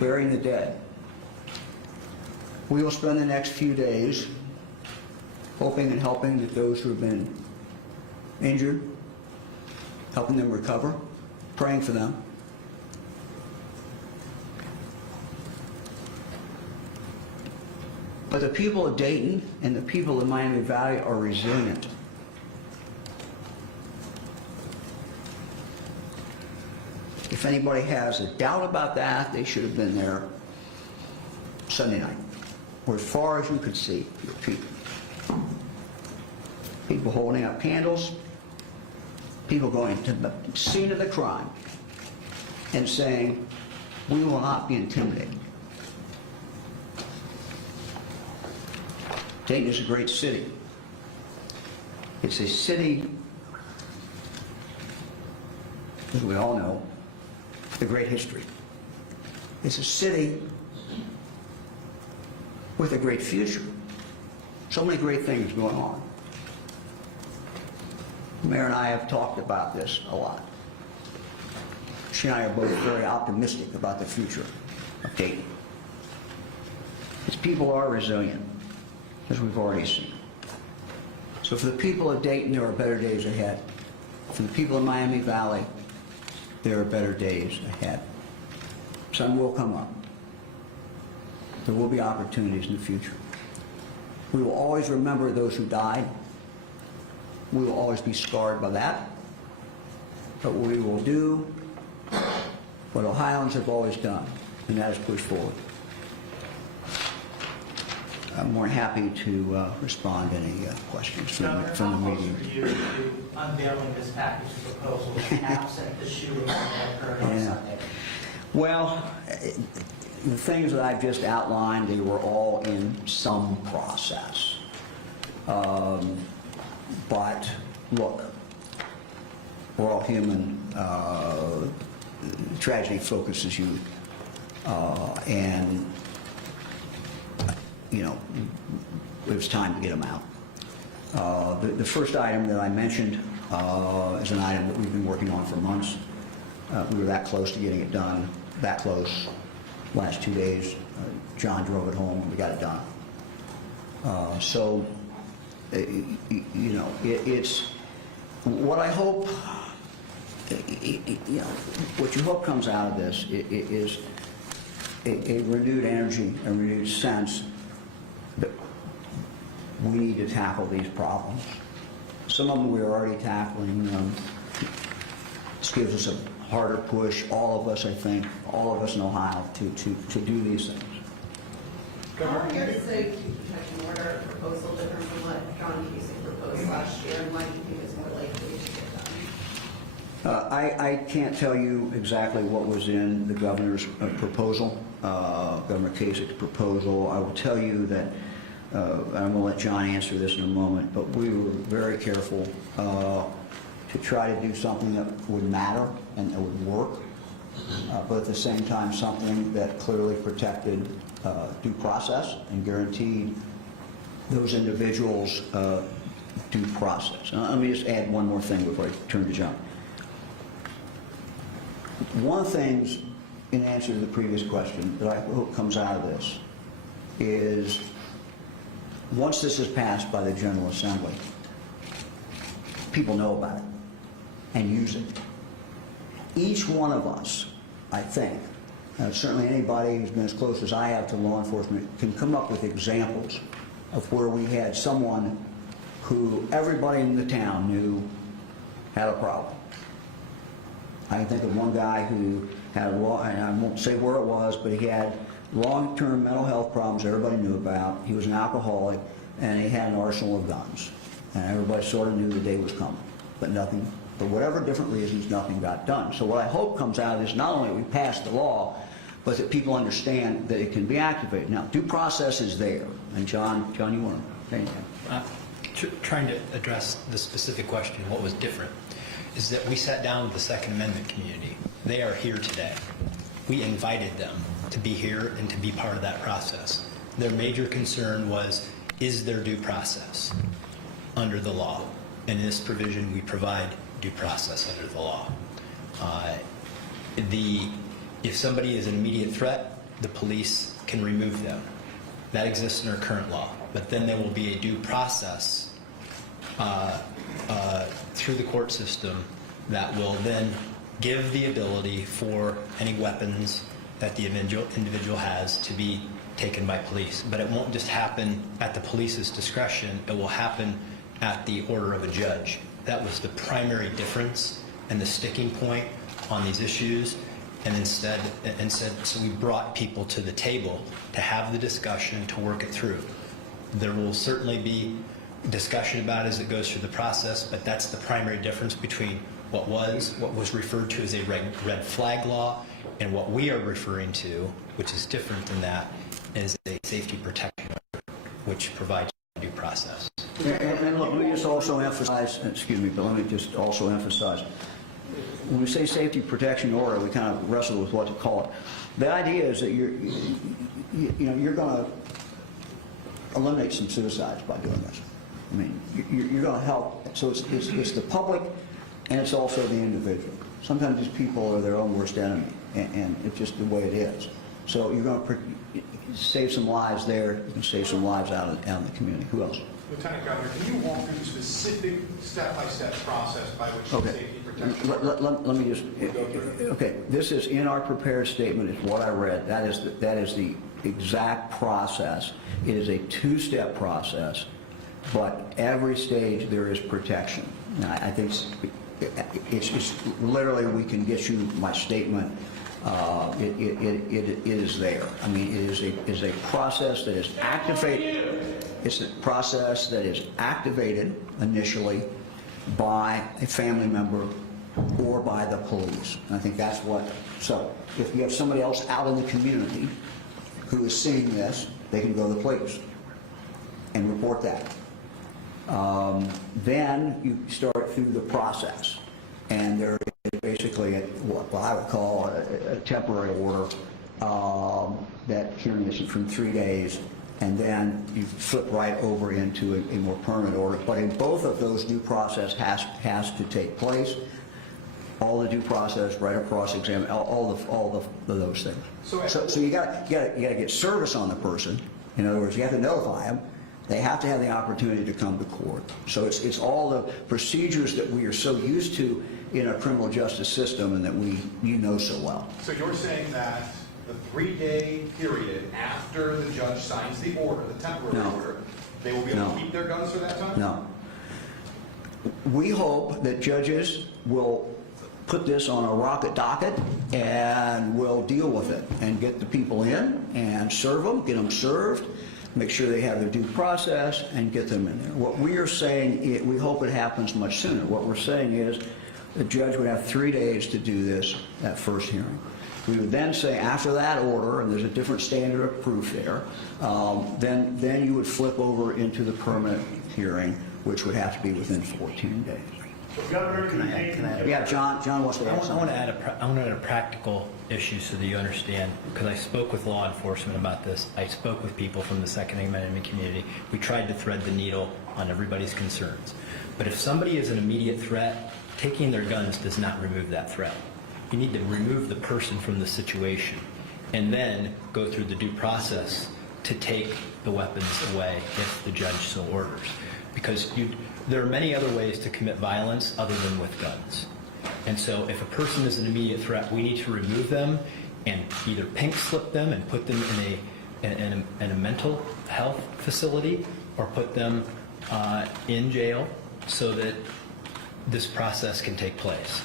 burying the dead. We will spend the next few days hoping and helping that those who have been injured, helping them recover, praying for them. But the people of Dayton and the people of Miami Valley are resilient. If anybody has a doubt about that, they should have been there Sunday night, or as far as you could see, people. People holding up candles, people going to the scene of the crime and saying, we will not be intimidated. Dayton is a great city. It's a city, as we all know, with a great history. It's a city with a great future. So many great things going on. The mayor and I have talked about this a lot. She and I are both very optimistic about the future of Dayton. Its people are resilient, as we've already seen. So for the people of Dayton, there are better days ahead. For the people of Miami Valley, there are better days ahead. Sun will come up. There will be opportunities in the future. We will always remember those who died. We will always be scarred by that. But we will do what Ohioans have always done, and that is push forward. I'm more than happy to respond to any questions from the meeting. For you unveiling this package of proposals absent the shooting that occurred on Sunday? Well, the things that I've just outlined, they were all in some process. But look, we're all human. Tragedy focuses you, and you know, it was time to get them out. The first item that I mentioned is an item that we've been working on for months. We were that close to getting it done, that close last 2 days. John drove it home and we got it done. You know, it's what I hope, you know, what you hope comes out of this is a renewed energy, a renewed sense that we need to tackle these problems. Some of them we're already tackling. This gives us a harder push, all of us, I think, all of us in Ohio, to do these things. How is the protection order proposal different from what John Cusick proposed last year, and why do you think it's more likely to get done? I can't tell you exactly what was in the governor's proposal, Governor Kasich's proposal. I will tell you that, and I'm going to let John answer this in a moment, but we were very careful to try to do something that would matter and that would work, but at the same time something that clearly protected due process and guaranteed those individuals due process. Let me just add one more thing before I turn to John. One of the things, in answer to the previous question, that I hope comes out of this is once this is passed by the General Assembly, people know about it and use it. Each one of us, I think, certainly anybody who's been as close as I have to law enforcement, can come up with examples of where we had someone who everybody in the town knew had a problem. I can think of one guy who had, and I won't say where it was, but he had long-term mental health problems everybody knew about. He was an alcoholic, and he had an arsenal of guns. And everybody sort of knew the day was coming, but nothing, for whatever different reasons, nothing got done. So what I hope comes out of this, not only that we pass the law, but that people understand that it can be activated. Now, due process is there. And John, you want to say anything? Trying to address the specific question, what was different, is that we sat down with the Second Amendment community. They are here today. We invited them to be here and to be part of that process. Their major concern was, is there due process under the law? And in this provision, we provide due process under the law. If somebody is an immediate threat, the police can remove them. That exists in our current law. But then there will be a due process through the court system that will then give the ability for any weapons that the individual has to be taken by police. But it won't just happen at the police's discretion. It will happen at the order of a judge. That was the primary difference and the sticking point on these issues. And instead, so we brought people to the table to have the discussion, to work it through. There will certainly be discussion about it as it goes through the process, but that's the primary difference between what was referred to as a red flag law and what we are referring to, which is different than that, is a safety protection order, which provides due process. And look, let me just also emphasize, excuse me, but let me just also emphasize, when we say safety protection order, we kind of wrestle with what to call it. The idea is that you're going to eliminate some suicides by doing this. I mean, you're going to help. So it's the public, and it's also the individual. Sometimes these people are their own worst enemy, and it's just the way it is. So you're going to save some lives there. You can save some lives out in the community. Who else? Lieutenant Governor, can you walk through the specific step-by-step process by which the safety protection? Let me just, okay, this is in our prepared statement, is what I read. That is the exact process. It is a two-step process, but every stage there is protection. Now, I think it's literally, we can get you my statement. It is there. I mean, it is a process that is activated. It's a process that is activated initially by a family member or by the police. And I think that's what, so if you have somebody else out in the community who is seeing this, they can go to the police and report that. Then you start through the process. And there is basically what I would call a temporary order that hearing is from 3 days, and then you flip right over into a more permanent order. But in both of those, due process has to take place. All the due process, right across exam, all of those things. So you got to get service on the person. In other words, you have to notify them. They have to have the opportunity to come to court. So it's all the procedures that we are so used to in our criminal justice system and that you know so well. So you're saying that the 3-day period after the judge signs the order, the temporary order, they will be able to keep their guns for that time? No. We hope that judges will put this on a rocket docket and will deal with it and get the people in and serve them, get them served, make sure they have their due process, and get them in there. What we are saying, we hope it happens much sooner. What we're saying is the judge would have 3 days to do this, that first hearing. We would then say after that order, and there's a different standard of proof there, then you would flip over into the permanent hearing, which would have to be within 14 days. Governor, can I add? Yeah, John wants to add something. I want to add a practical issue so that you understand, because I spoke with law enforcement about this. I spoke with people from the Second Amendment community. We tried to thread the needle on everybody's concerns. But if somebody is an immediate threat, taking their guns does not remove that threat. You need to remove the person from the situation and then go through the due process to take the weapons away if the judge so orders. Because there are many other ways to commit violence other than with guns. And so if a person is an immediate threat, we need to remove them and either pink slip them and put them in a mental health facility, or put them in jail so that this process can take place.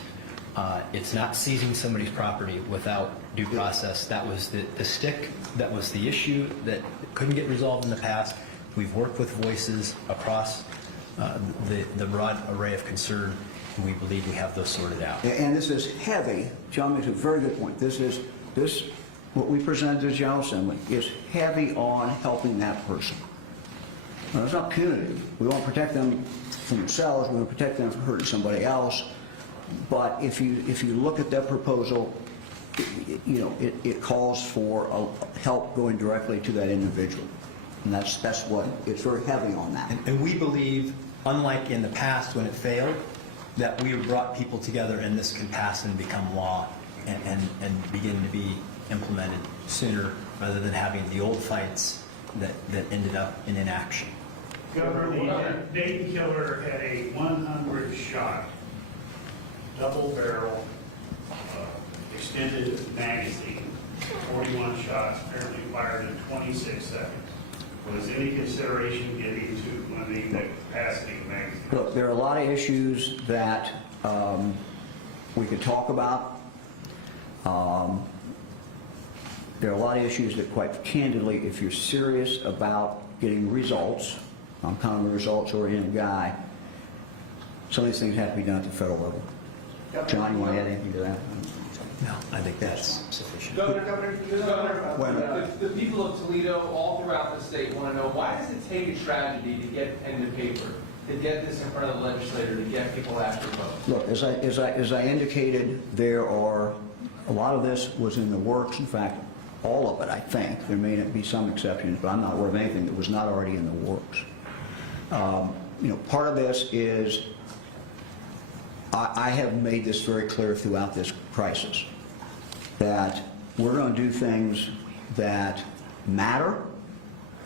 It's not seizing somebody's property without due process. That was the stick, that was the issue that couldn't get resolved in the past. We've worked with voices across the broad array of concern, and we believe we have those sorted out. And this is heavy. John makes a very good point. What we presented to the General Assembly is heavy on helping that person. Now, it's not punitive. We want to protect them from themselves. We want to protect them from hurting somebody else. But if you look at that proposal, it calls for help going directly to that individual. And that's what, it's very heavy on that. And we believe, unlike in the past when it failed, that we have brought people together and this can pass and become law and begin to be implemented sooner, rather than having the old fights that ended up in inaction. Governor, the Dayton killer had a 100-shot, double barrel, extended magazine, 41 shots, apparently fired in 26 seconds. Was any consideration given to limiting the capacity of the magazine? Look, there are a lot of issues that we could talk about. There are a lot of issues that, quite candidly, if you're serious about getting results, I'm kind of a results-oriented guy, some of these things have to be done at the federal level. John, you want to add anything to that? No, I think that's sufficient. Governor, the people of Toledo, all throughout the state, want to know, why does it take a tragedy to get pen to paper, to get this in front of the legislator, to get people to actually vote? Look, as I indicated, there are, a lot of this was in the works. In fact, all of it, I think. There may be some exceptions, but I'm not aware of anything that was not already in the works. Part of this is, I have made this very clear throughout this crisis, that we're going to do things that matter,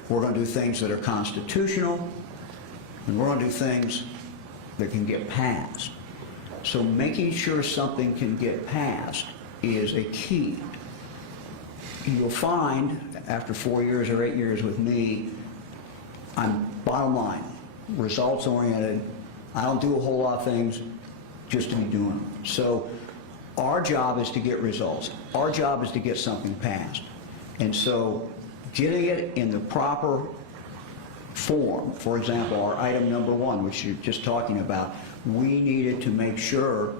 we're going to do things that are constitutional, and we're going to do things that can get passed. So making sure something can get passed is a key. You'll find, after 4 years or 8 years with me, I'm bottom line, results oriented. I don't do a whole lot of things just to be doing them. So our job is to get results. Our job is to get something passed. And so getting it in the proper form, for example, our item number 1, which you're just talking about, we needed to make sure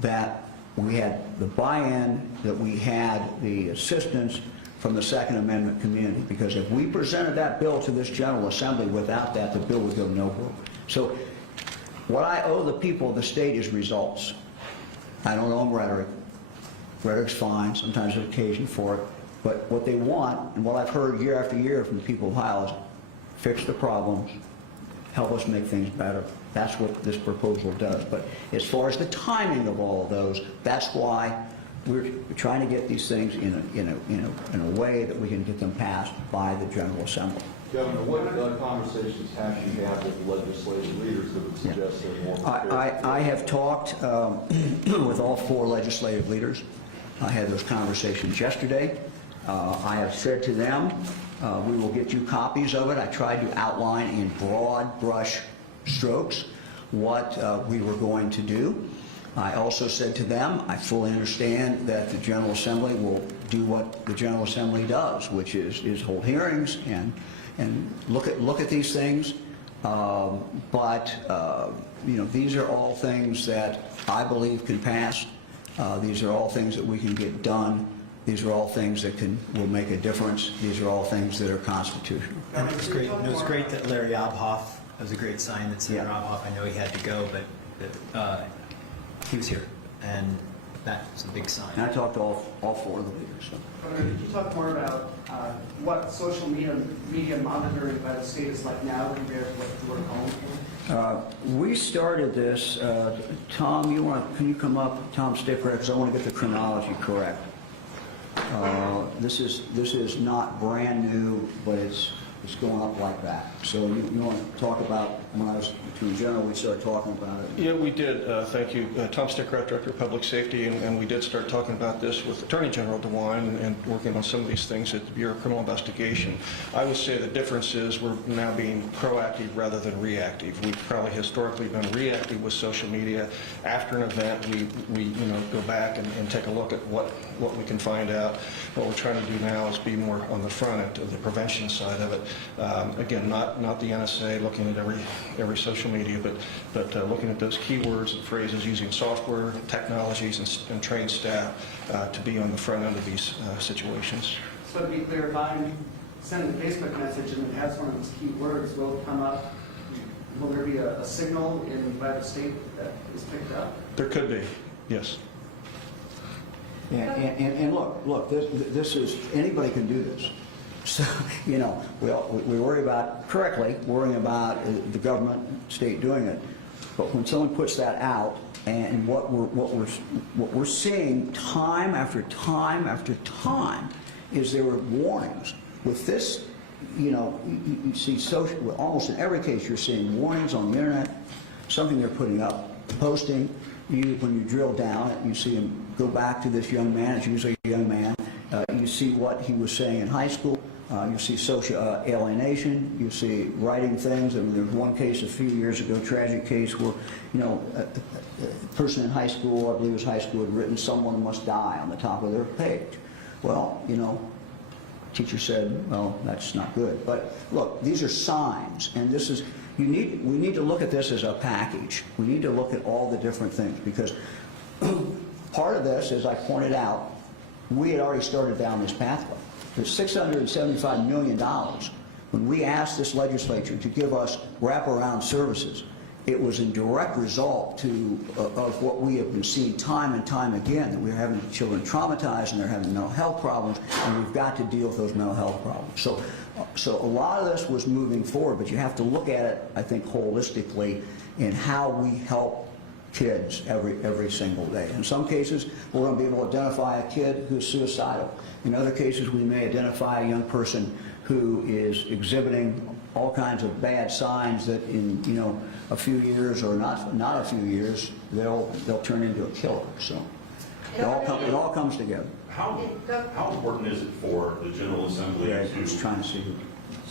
that we had the buy-in, that we had the assistance from the Second Amendment community, because if we presented that bill to this General Assembly without that, the bill would go nowhere. So what I owe the people of the state is results. I don't owe them rhetoric. Rhetoric's fine, sometimes there's occasion for it, but what they want, and what I've heard year after year from the people of Ohio, is fix the problems, help us make things better. That's what this proposal does. But as far as the timing of all of those, that's why we're trying to get these things in a way that we can get them passed by the General Assembly. Governor, what conversations have you had with legislative leaders that would suggest they're more prepared? I have talked with all 4 legislative leaders. I had those conversations yesterday. I have said to them, we will get you copies of it. I tried to outline in broad brush strokes what we were going to do. I also said to them, I fully understand that the General Assembly will do what the General Assembly does, which is hold hearings and look at these things. These are all things that I believe can pass. These are all things that we can get done. These are all things that will make a difference. These are all things that are constitutional. And it was great. It was great that Larry Obhoff, that was a great sign that Senator Obhoff, I know he had to go, but he was here. And that's a big sign. And I talked to all four of the leaders. So. Governor, could you talk more about what social media monitoring by the state is like now compared to what you were calling for? We started this, Tom, can you come up, Tom Sticker, because I want to get the chronology correct. This is not brand new, but it's going up like that. So you want to talk about, when I was Attorney General, we started talking about it. Yeah, we did. Thank you. Tom Stickrat, Director of Public Safety, and we did start talking about this with Attorney General DeWine and working on some of these things at the Bureau of Criminal Investigation. I would say the difference is we're now being proactive rather than reactive. We've probably historically been reactive with social media. After an event, we go back and take a look at what we can find out. What we're trying to do now is be more on the front end of the prevention side of it. Again, not the NSA looking at every social media, but looking at those keywords and phrases, using software, technologies, and trained staff to be on the front end of these situations. So to be clear, if I'm sending a Facebook message and it has one of those keywords, will it come up? Will there be a signal by the state that is picked up? There could be, yes. And look, this is, anybody can do this. So, we worry about, correctly, worrying about the government, state doing it. But when someone puts that out, and what we're seeing time after time after time is there were warnings. With this, you see social, almost in every case you're seeing warnings on the internet, something they're putting up, posting. When you drill down, you see him go back to this young man. It's usually a young man. You see what he was saying in high school. You see social alienation. You see writing things. I mean, there was one case a few years ago, tragic case, where a person in high school, I believe it was high school, had written "someone must die" on the top of their page. Well, teacher said, well, that's not good. But look, these are signs, and this is. We need to look at this as a package. We need to look at all the different things, because part of this, as I pointed out, we had already started down this pathway. There's $675 million. When we asked this legislature to give us wraparound services, it was in direct result of what we have been seeing time and time again, that we're having children traumatized and they're having mental health problems, and we've got to deal with those mental health problems. So a lot of this was moving forward, but you have to look at it, I think, holistically in how we help kids every single day. In some cases, we're going to be able to identify a kid who's suicidal. In other cases, we may identify a young person who is exhibiting all kinds of bad signs that in a few years, or not a few years, they'll turn into a killer. So it all comes together. How important is it for the General Assembly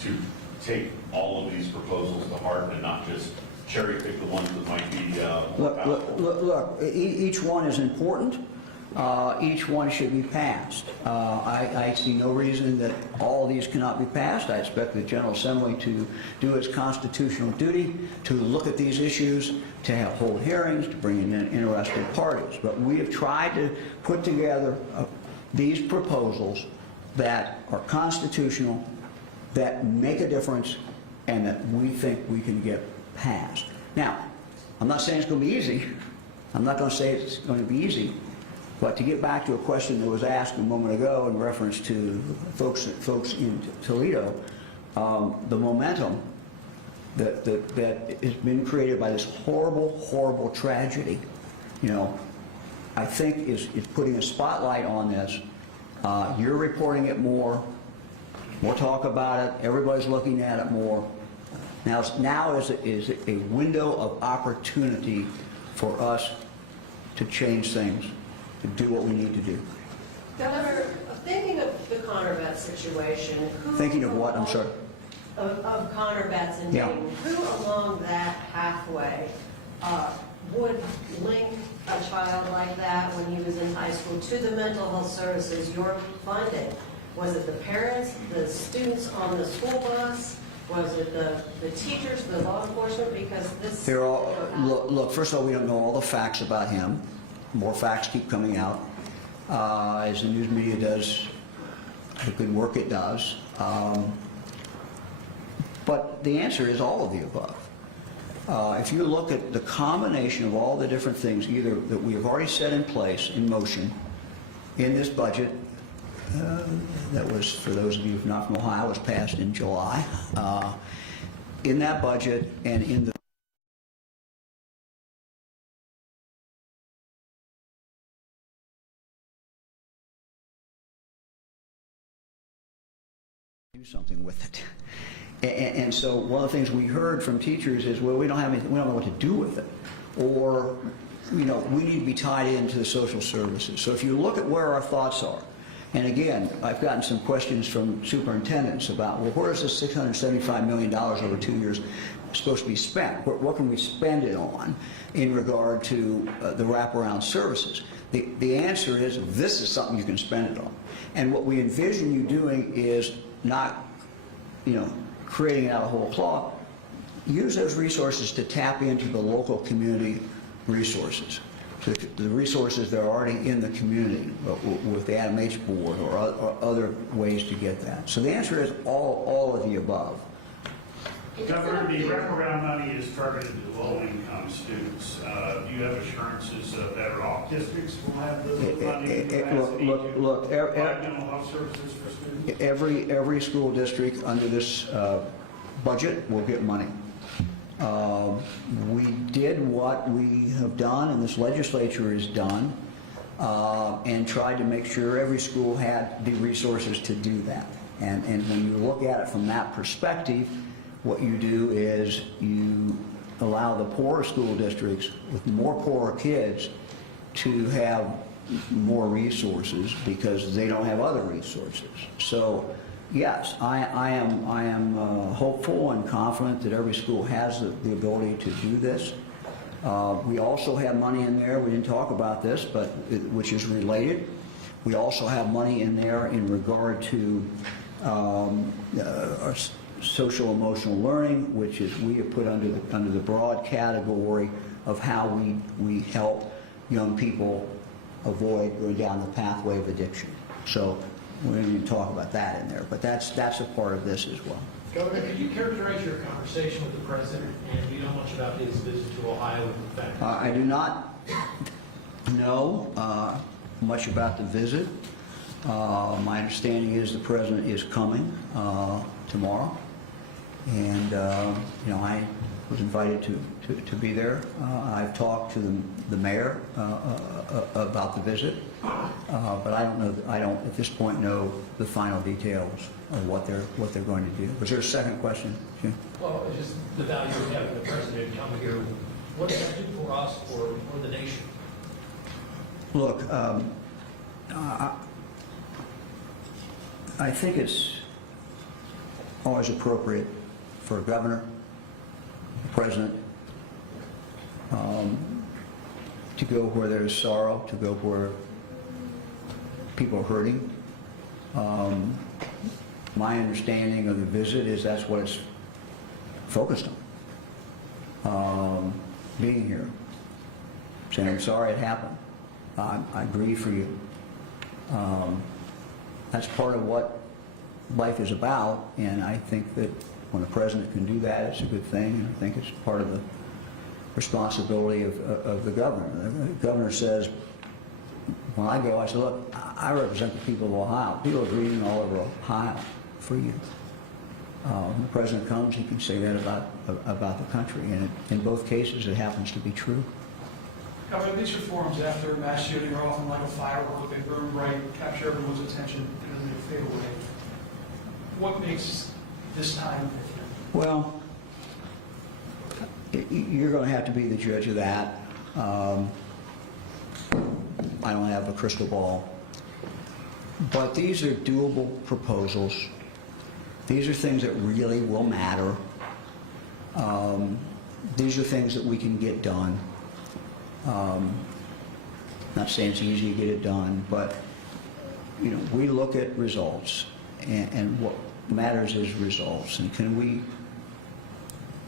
to take all of these proposals to heart and not just cherry pick the ones that might be look, each one is important. Each one should be passed. I see no reason that all these cannot be passed. I expect the General Assembly to do its constitutional duty, to look at these issues, to hold hearings, to bring in interested parties. But we have tried to put together these proposals that are constitutional, that make a difference, and that we think we can get passed. Now, I'm not saying it's going to be easy. I'm not going to say it's going to be easy. But to get back to a question that was asked a moment ago in reference to folks in Toledo, the momentum that has been created by this horrible tragedy, I think is putting a spotlight on this. You're reporting it more. We'll talk about it. Everybody's looking at it more. Now is a window of opportunity for us to change things, to do what we need to do. Governor, thinking of the Connor Betts situation, Thinking of what? I'm sorry. Of Connor Betts and Dayton, who along that pathway would link a child like that when he was in high school to the mental health services you're funding? Was it the parents, the students on the school bus? Was it the teachers, the law enforcement? Because this... Look, first of all, we don't know all the facts about him. More facts keep coming out as the news media does the good work it does. But the answer is all of the above. If you look at the combination of all the different things, either that we have already set in place, in motion, in this budget, that was, for those of you who are not from Ohio, was passed in July, in that budget and in the do something with it. And so one of the things we heard from teachers is, well, we don't have anything, we don't know what to do with it. Or, you know, we need to be tied into the social services. So if you look at where our thoughts are, and again, I've gotten some questions from superintendents about, well, where is this $675 million over 2 years supposed to be spent? What can we spend it on in regard to the wraparound services? The answer is, this is something you can spend it on. And what we envision you doing is not, you know, creating it out of whole cloth. Use those resources to tap into the local community resources, to the resources that are already in the community with the Adam H. Board or other ways to get that. So the answer is all of the above. Governor, the wraparound money is targeted to low-income students. Do you have assurances that off districts will have the money capacity to provide mental health services for students? Every school district under this budget will get money. We did what we have done and this legislature has done and tried to make sure every school had the resources to do that. And when you look at it from that perspective, what you do is you allow the poorer school districts with more poorer kids to have more resources because they don't have other resources. So yes, I am hopeful and confident that every school has the ability to do this. We also have money in there, we didn't talk about this, but which is related. We also have money in there in regard to our social emotional learning, which is we have put under the broad category of how we help young people avoid going down the pathway of addiction. So we didn't even talk about that in there, but that's a part of this as well. Governor, could you characterize your conversation with the president, and do you know much about his visit to Ohio and the fact? I do not know much about the visit. My understanding is the president is coming tomorrow, and you know, I was invited to be there. I've talked to the mayor about the visit, but I don't at this point know the final details of what they're going to do. Was there a second question, Jim? Well, it's just the value of having the president come here. What does that do for us or the nation? Look, I think it's always appropriate for a governor, a president, to go where there's sorrow, to go where people are hurting. My understanding of the visit is that's what it's focused on. Being here, saying I'm sorry it happened. I grieve for you. That's part of what life is about, and I think that when a president can do that, it's a good thing, and I think it's part of the responsibility of the governor. The governor says, when I go, I say, look, I represent the people of Ohio. People are grieving all over Ohio for you. When the president comes, he can say that about the country, and in both cases, it happens to be true. Governor, these reforms after a mass shooting are often like a firework. They burn bright, capture everyone's attention, and then they fade away. What makes this time different? Well, you're going to have to be the judge of that. I don't have a crystal ball. But these are doable proposals. These are things that really will matter. These are things that we can get done. Not saying it's easy to get it done, but you know, we look at results, and what matters is results. And can we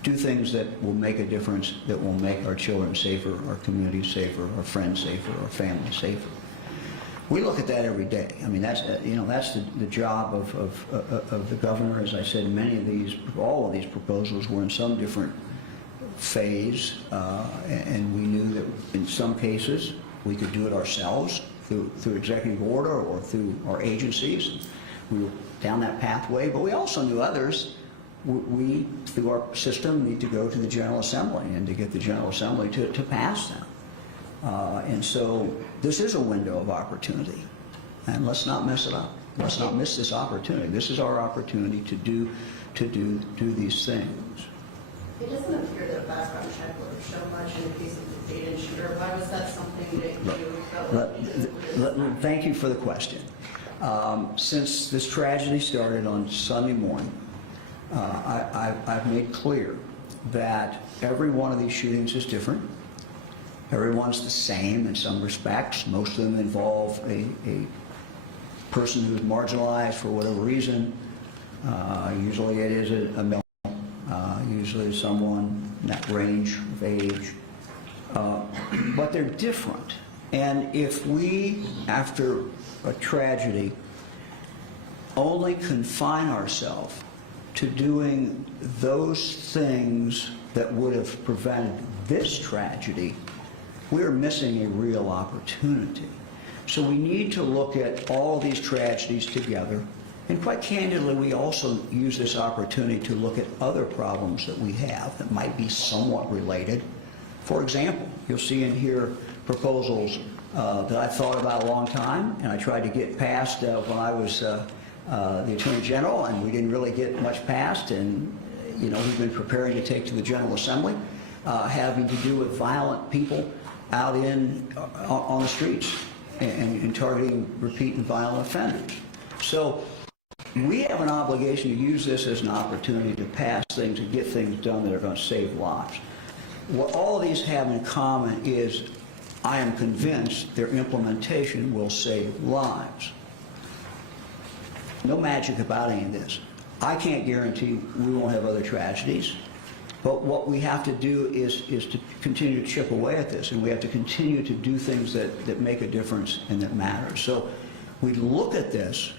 do things that will make a difference, that will make our children safer, our community safer, our friends safer, our family safer? We look at that every day. I mean, that's that's the job of the governor. As I said, many of these, all of these proposals were in some different phase, and we knew that in some cases we could do it ourselves through executive order or through our agencies. We were down that pathway, but we also knew others. We, through our system, need to go to the General Assembly and to get the General Assembly to pass them. And so this is a window of opportunity, and let's not mess it up. Let's not miss this opportunity. This is our opportunity to do these things. It doesn't appear that a background check would have shown much in the case of the Dayton shooter. Why was that something that you felt like? Thank you for the question. Since this tragedy started on Sunday morning, I've made clear that every one of these shootings is different. Everyone's the same in some respects. Most of them involve a person who is marginalized for whatever reason. Usually it is a male, usually someone in that range of age. But they're different. And if we, after a tragedy, only confine ourselves to doing those things that would have prevented this tragedy, we're missing a real opportunity. So we need to look at all these tragedies together. And quite candidly, we also use this opportunity to look at other problems that we have that might be somewhat related. For example, you'll see in here proposals that I thought about a long time, and I tried to get passed when I was the Attorney General, and we didn't really get much passed. And you know, we've been preparing to take to the General Assembly, having to do with violent people out on the streets and targeting repeat and violent offenders. So we have an obligation to use this as an opportunity to pass things and get things done that are going to save lives. What all of these have in common is I am convinced their implementation will save lives. No magic about any of this. I can't guarantee we won't have other tragedies, but what we have to do is to continue to chip away at this, and we have to continue to do things that make a difference and that matter. So we look at this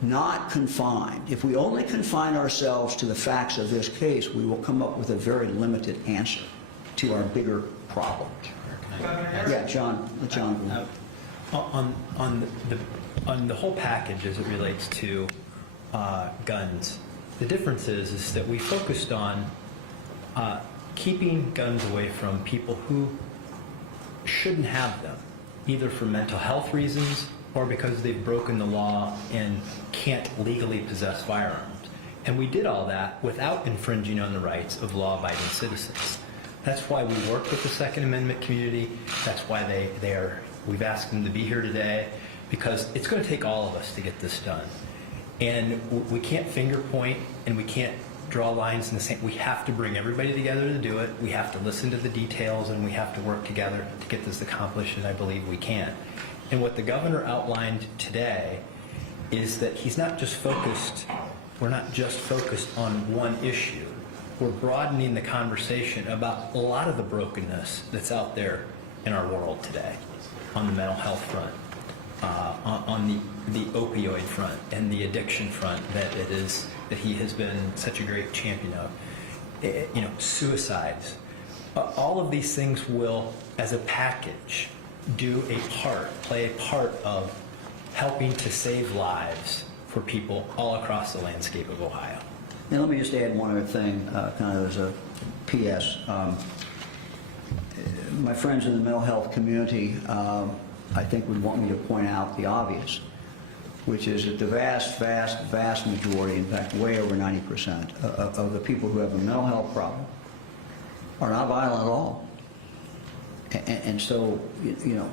not confined. If we only confine ourselves to the facts of this case, we will come up with a very limited answer to our bigger problem. Yeah, John. On the whole package as it relates to guns, the difference is that we focused on keeping guns away from people who shouldn't have them, either for mental health reasons or because they've broken the law and can't legally possess firearms. And we did all that without infringing on the rights of law-abiding citizens. That's why we work with the Second Amendment community. That's why we've asked them to be here today, because it's going to take all of us to get this done. And we can't finger point and we can't draw lines in the sand. We have to bring everybody together to do it. We have to listen to the details, and we have to work together to get this accomplished, and I believe we can. And what the governor outlined today is that he's not just focused, we're not just focused on one issue. We're broadening the conversation about a lot of the brokenness that's out there in our world today, on the mental health front, on the opioid front and the addiction front that he has been such a great champion of. You know, suicides. All of these things will, as a package, play a part of helping to save lives for people all across the landscape of Ohio. And let me just add one other thing, kind of as a PS. My friends in the mental health community, I think, would want me to point out the obvious, which is that the vast majority, in fact, way over 90% of the people who have a mental health problem are not violent at all. And so, you know,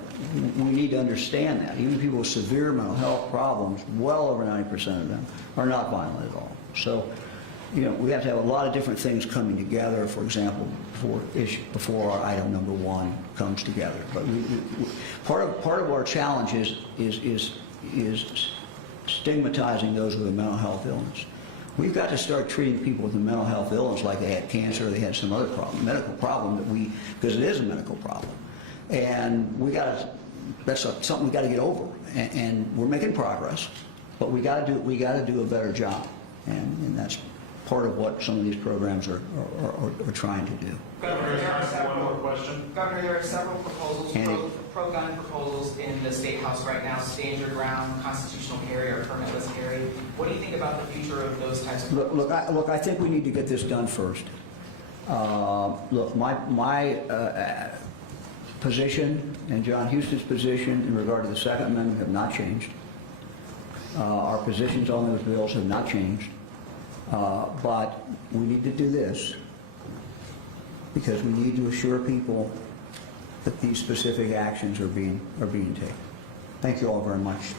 we need to understand that. Even people with severe mental health problems, well over 90% of them are not violent at all. So, you know, we have to have a lot of different things coming together, for example, before our item number one comes together. But part of our challenge is stigmatizing those with a mental health illness. We've got to start treating people with a mental health illness like they had cancer or they had some other problem, medical problem because it is a medical problem. And that's something we got to get over. And we're making progress, but we got to do a better job. And that's part of what some of these programs are trying to do. Governor, there are One more several, question. Governor, there are several proposals, Andy. pro-gun proposals in the State House right now, stand your ground, constitutional carry, or permitless carry. What do you think about the future of those types of proposals? Look, I think we need to get this done first. Look, my position and John Houston's position in regard to the Second Amendment have not changed. Our positions on those bills have not changed. But we need to do this because we need to assure people that these specific actions are being taken. Thank you all very much.